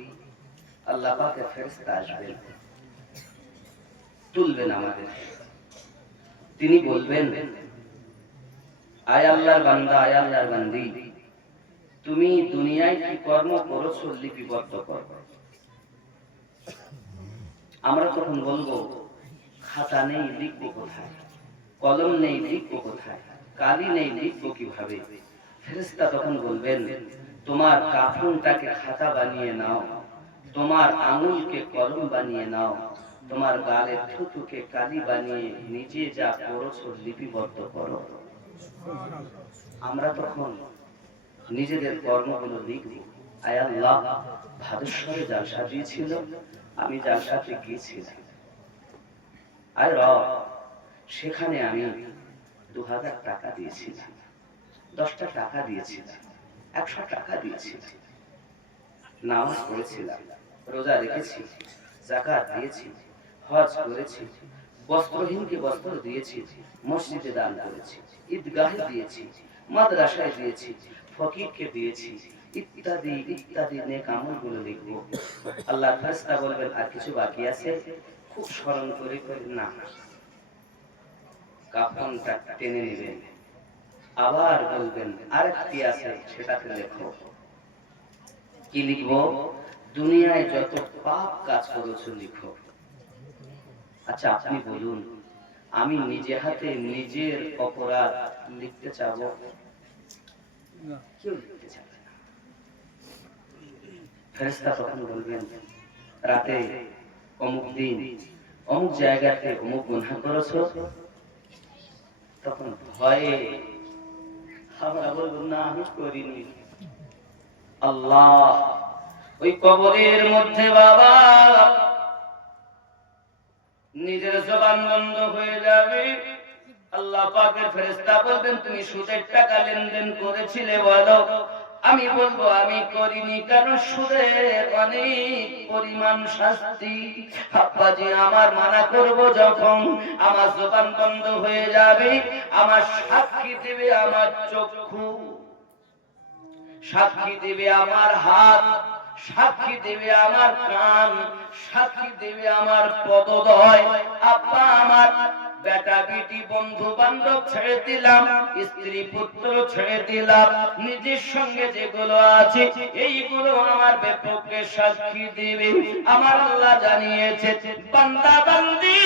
আল্লাহ পাকের ফেরেশতা আসবেন, তুলবেন আমাদের। তিনি বলবেন, আয় আল্লাহর বান্দা, আয় আল্লাহর বান্দি, তুমি দুনিয়ায় কি কর্ম করেছো লিপিবদ্ধ করো। আমরা তখন বলবো, খাতা নেই, লিখবো কোথায়? কলম নেই, লিখবো কোথায়? কালি নেই, লিখবো কিভাবে? ফেরেশতা তখন বলবেন, তোমার কাফনটাকে খাতা বানিয়ে নাও, তোমার আঙুলকে কলম বানিয়ে নাও, তোমার গালের থুতুকে কালি বানিয়ে নিজে যা করেছো লিপিবদ্ধ করো। আমরা তখন নিজেদের কর্মগুলো লিখব। আয় আল্লাহ, ভাদুশ্বরে জালসা দিয়েছিল, আমি জালসাতে গিয়েছিলাম। আয় রব, সেখানে আমি 2000 টাকা দিয়েছিলাম, 10টা টাকা দিয়েছিলাম, 100 টাকা দিয়েছিলাম, নামাজ পড়েছিলাম, রোজা রেখেছি, যাকাত দিয়েছি, হজ করেছি, বস্ত্রহীনকে বস্ত্র দিয়েছি, মসজিদে দান করেছি, ঈদগাহে দিয়েছি, মাদ্রাসায় দিয়েছি, ফকিরকে দিয়েছি, ইত্যাদি ইত্যাদি নেক আমলগুলো লিখবো। আল্লাহর ফেরেশতা বলবেন, আর কিছু বাকি আছে? খুব স্মরণ করে করে না, কাফনটা টেনে নেবেন, আবার বলবেন আরেকটি আছে, সেটাতে লেখো। কি লিখবো? দুনিয়ায় যত পাপ কাজ করেছো লিখো। আচ্ছা আপনি বলুন, আমি নিজে হাতে নিজের অপরাধ লিখতে চাবো? কেউ লিখতে চাবে না। ফেরেশতা তখন বলবেন, রাতে অমুক দিন অমুক জায়গাতে অমুক গুনাহ করেছো। তখন ভয়ে আমরা বলবো, না আমি করিনি। আল্লাহ, ওই কবরের মধ্যে বাবা নিজের জবান বন্ধ হয়ে যাবে। আল্লাহ পাকের ফেরেশতা বলবেন, তুমি সুদের টাকা লেনদেন করেছিলে বলো? আমি বলবো আমি করিনি, কারণ সুদের অনেক পরিমাণ শাস্তি। আব্বাজি, আমার মানা করব যখন, আমার জবান বন্ধ হয়ে যাবে, আমার সাক্ষী দেবে আমার চক্ষু, সাক্ষী দেবে আমার হাত, সাক্ষী দেবে আমার কান, সাক্ষী দেবে আমার পদদয়। আব্বা, আমার বেটা বেটি বন্ধু বান্ধব ছেড়ে দিলাম, স্ত্রী পুত্র ছেড়ে দিলাম, নিজের সঙ্গে যেগুলো আছে এইগুলো আমার বিপক্ষে সাক্ষী দিবে। আমার আল্লাহ জানিয়েছে, বান্দা বান্দি,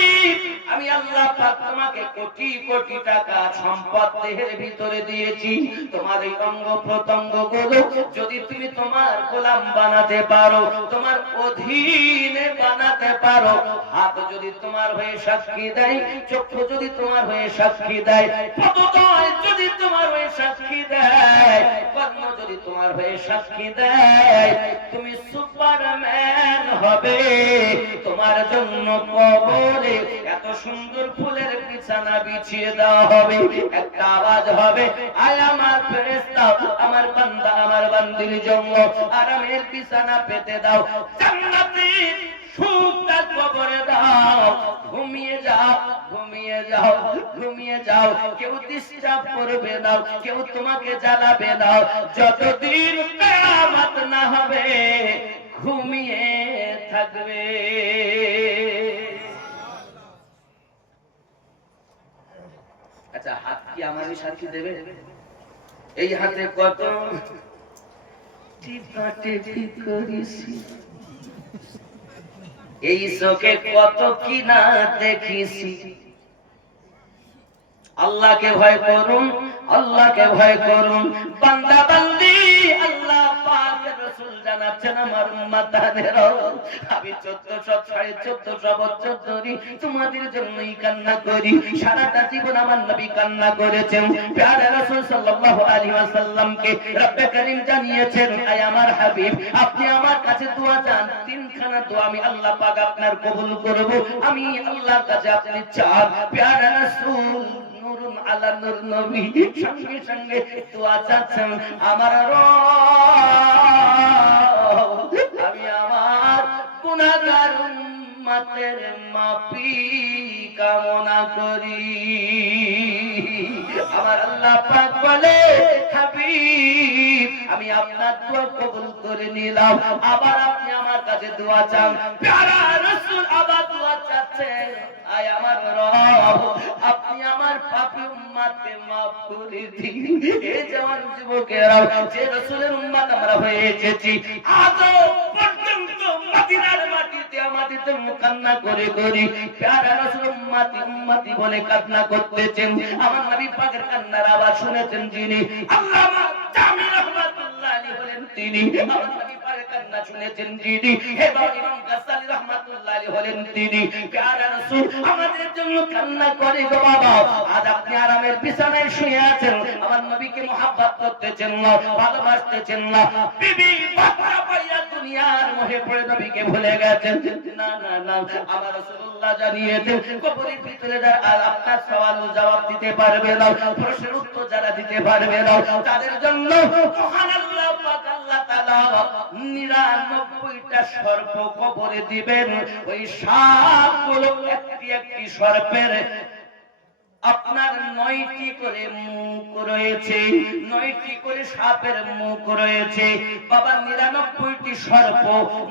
আমি আল্লাহ পাক তোমাকে কোটি কোটি টাকা সম্পদ দেহের ভিতরে দিয়েছি। তোমার এই অঙ্গ প্রত্যঙ্গ গুলো যদি তুমি তোমার গোলাম বানাতে পারো, তোমার অধীনে বানাতে পারো, হাত যদি তোমার হয়ে সাক্ষী দেয়, চক্ষু যদি তোমার হয়ে সাক্ষী দেয়, পদদয় যদি তোমার হয়ে সাক্ষী দেয়, কর্ম যদি তোমার হয়ে সাক্ষী দেয়, তুমি সুপারম্যান হবে। তোমার জন্য কবরে এত সুন্দর ফুলের বিছানা বিছিয়ে দেওয়া হবে, একটা আওয়াজ হবে, আয় আমার ফেরেশতা, আমার বান্দা আমার বান্দির জন্য আরামের বিছানা পেতে দাও, জান্নাতি সুখটা কবরে দাও, ঘুমিয়ে যাও, ঘুমিয়ে যাও, ঘুমিয়ে যাও। কেউ ডিস্টার্ব করবে না, কেউ তোমাকে জ্বালাবে না, যতদিন কিয়ামত না হবে ঘুমিয়ে থাকবে। আচ্ছা, হাত কি আমারই সাক্ষী দেবে? এই হাতে কত টিপাটিপি করেছি, এই চোখে কত কি না দেখেছি। আল্লাহকে ভয় করুন, আল্লাহকে ভয় করুন বান্দা বান্দি। আল্লাহ পাকের রাসূল জানাচ্ছেন, আমার উম্মতানেরা, আমি 1400 বছর ধরে তোমাদের জন্যই কান্না করি। সারাটা জীবন আমার নবী কান্না করেছেন। প্যারা রাসূল সাল্লাল্লাহু আলাইহি ওয়াসাল্লামকে রব্বে কারীম জানিয়েছেন, আয় আমার হাবিব, আপনি আমার কাছে দোয়া চান, তিনখানা দোয়া আমি আল্লাহ পাক আপনার কবুল করব। আমি আল্লাহর কাছে আপনি চান। প্যারা রাসূল নূরুন আলা নূর নবী সঙ্গে সঙ্গে দোয়া চাচ্ছেন, আমার রব, আমি আমার গুনাহগার উম্মতের মাফি কামনা করি। আমার আল্লাহ পাক বলে, হাবিব আমি আপনার দোয়া কবুল করে নিলাম, আবার আপনি আমার কাছে দোয়া চান। প্যারা রাসূল আবার দোয়া চাচ্ছেন, আয় আমার রব আপনি আমার পাপী উম্মতকে maaf করে দিন। এই যে আমার যুবকেরা, যে রাসূলের উম্মত আমরা হয়ে এসেছি, আজও পর্যন্ত মদিনার মাটিতে আমাদের জন্য কান্না করে করি প্যারা রাসূল উম্মতি উম্মতি বলে কান্না করতেছেন। আমার নবী পাকের কান্নার আওয়াজ শুনেছেন যিনি, আল্লামা জামি রাহমাতুল্লাহ আলাইহি বলেন তিনি। আমার নবী পাকের কান্না শুনেছেন যিনি, হে বাবা ইমাম গাজ্জালী রাহমাতুল্লাহ আলাইহি বলেন তিনি। প্যারা রাসূল আমাদের জন্য কান্না করে গো বাবা। আজ আপনি আরামের বিছানায় শুয়ে আছেন, আমার নবীকে মহব্বত করতেছেন না, ভালোবাসতেছেন না, বিবি বাচ্চা পাইয়া দুনিয়ার মোহে পড়ে নবীকে ভুলে গেছেন। না না না, আমার রাসূলুল্লাহ জানিয়েছেন কবরের ভিতরে যারা আপনার সওয়াল ও জবাব দিতে পারবে না, প্রশ্নের উত্তর যারা দিতে পারবে না, তাদের জন্য মহান আল্লাহ পাক আল্লাহ তাআলা 99টা সর্প কবরে দিবেন। ওই সাপগুলো একটি একটি সর্পের আপনার 9টি করে মুখ রয়েছে, 9টি করে সাপের মুখ রয়েছে বাবা। 99টি সর্প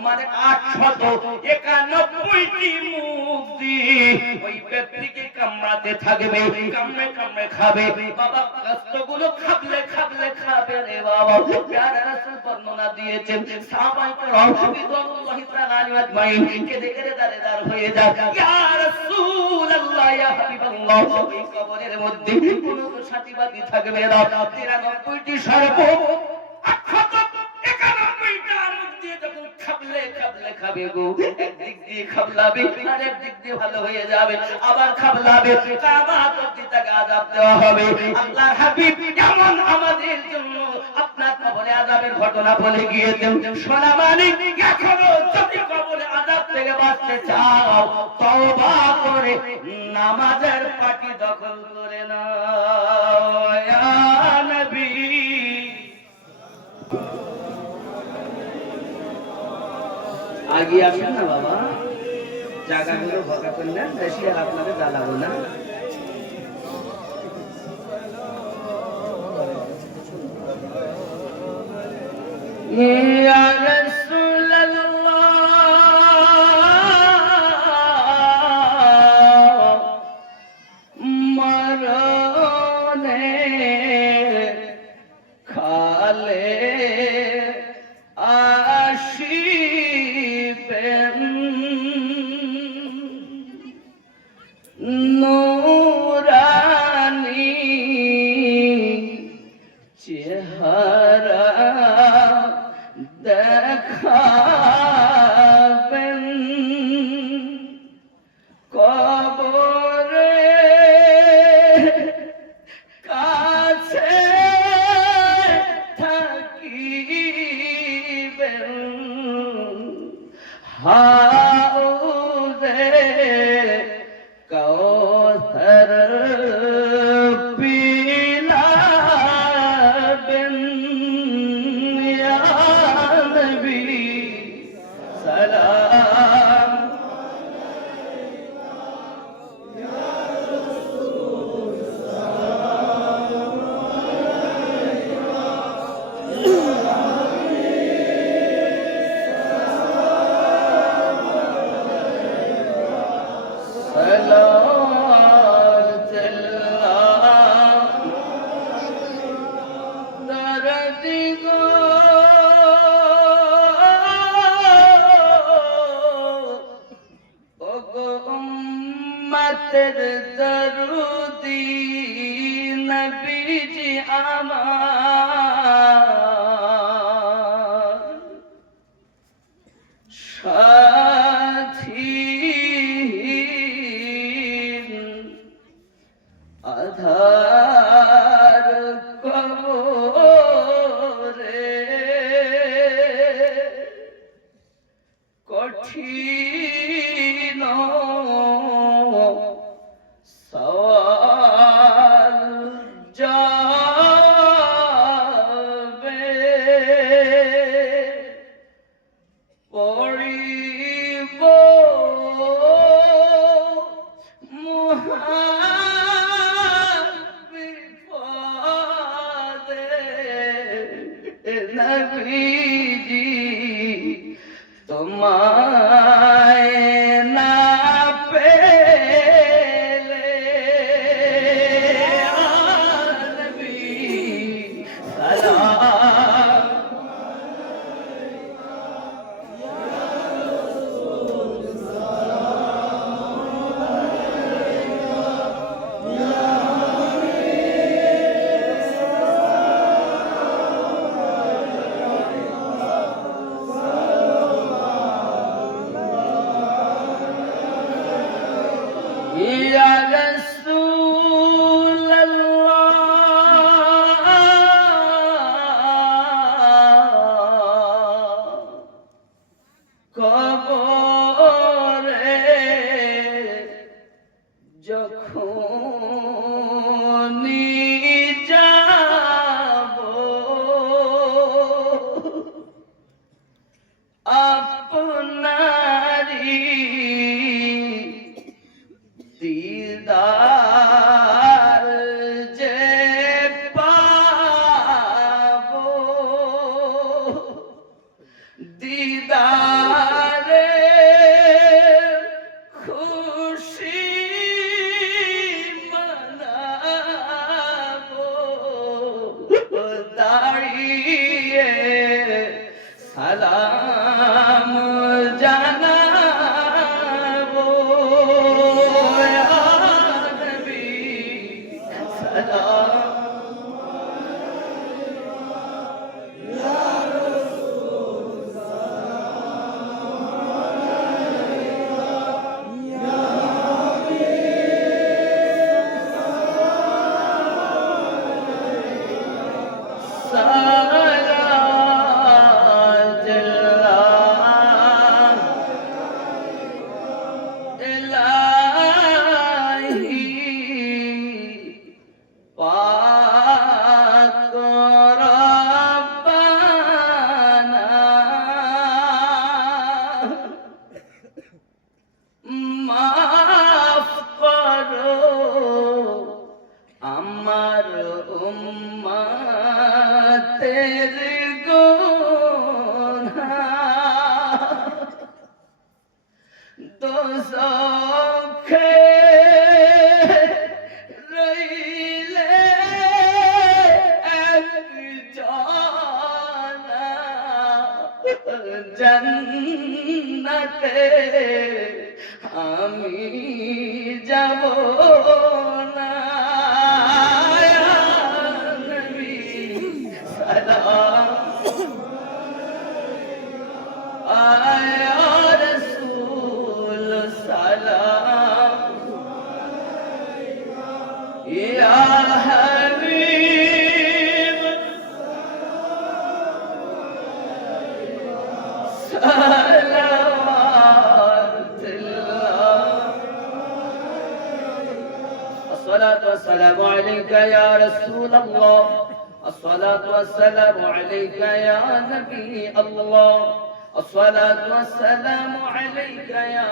মানে 891টি মুখ দিয়ে ওই ব্যক্তিকে কামড়াতে থাকবে, কামড়ে কামড়ে খাবে বাবা। কষ্টগুলো খাবলে খাবলে খাবে রে বাবা। প্যারা রাসূল বর্ণনা দিয়েছেন, সাহাবায়ে কেরাম রিদওয়ানুল্লাহি তাআলা আলাইহিম আজমাইন কেঁদে কেঁদে দাঁড় হয়ে যায়, ইয়া রাসূলুল্লাহ ইয়া হাবিবাল্লাহ, এই কবরের মধ্যে কোনো সাথীবাদী থাকবে না। 93টি সর্প 891টা মুখ দিয়ে যখন খাবলে খাবলে খাবে গো, একদিক দিয়ে খাবলাবে আর একদিক দিয়ে ভালো হয়ে যাবে, আবার খাবলাবে, কিয়ামত অবধি তাকে আযাব দেওয়া হবে। আল্লাহর হাবিব যেমন আমাদের জন্য আপনার কবরে আযাবের ঘটনা বলে গিয়েছেন, শোনা মানে এখনো যদি কবরে আযাব থেকে বাঁচতে চাও, তওবা করে নামাজের পাটি দখল করে নাও ইয়া নবী। আগে আসেন না বাবা, জায়গাগুলো ফাঁকা করলেন, বেশি আর আপনাদের জ্বালাবো না। ইয়া রাসূলুল্লাহ মরণে খালে আসিবেন, নূরানী চেহারা দেখাবেন, কবরে কাছে থাকিবেন, হাউজে কাউসার পিলাবেন, ইয়া নবী সালাম দরুদি নবীজি আমার সাথী, আধার কবরে কঠিন নবীজি তোমায় না পেলে নবী সালাম يا رسول الله কবরে যখনই যাব আপনারি দিদার যে পাবো দিদারে খুশি মনাবো দাঁড়িয়ে সালাম জানাবো ইয়া নবী সালাম মাফ করো আমার উম্মতের গুনাহ দোজখে রইলে একজনা জান্নাতে আমি যাব না ইয়া নবী সালাম ইয়া রাসূল সালাম ইয়া হাবিব الصلاة والسلام عليك يا رسول الله الصلاة والسلام عليك يا نبي الله الصلاة والسلام عليك يا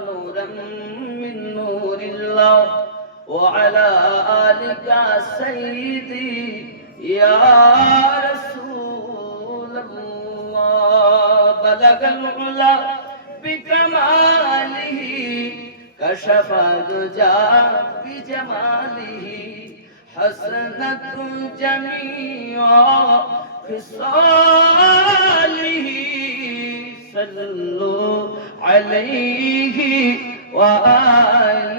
نورا من نور الله وعلى آلك سيدي يا رسول الله بلغ العلا بكماله كشف الدجى بجماله حسنت جميع خصاله صلوا عليه وآله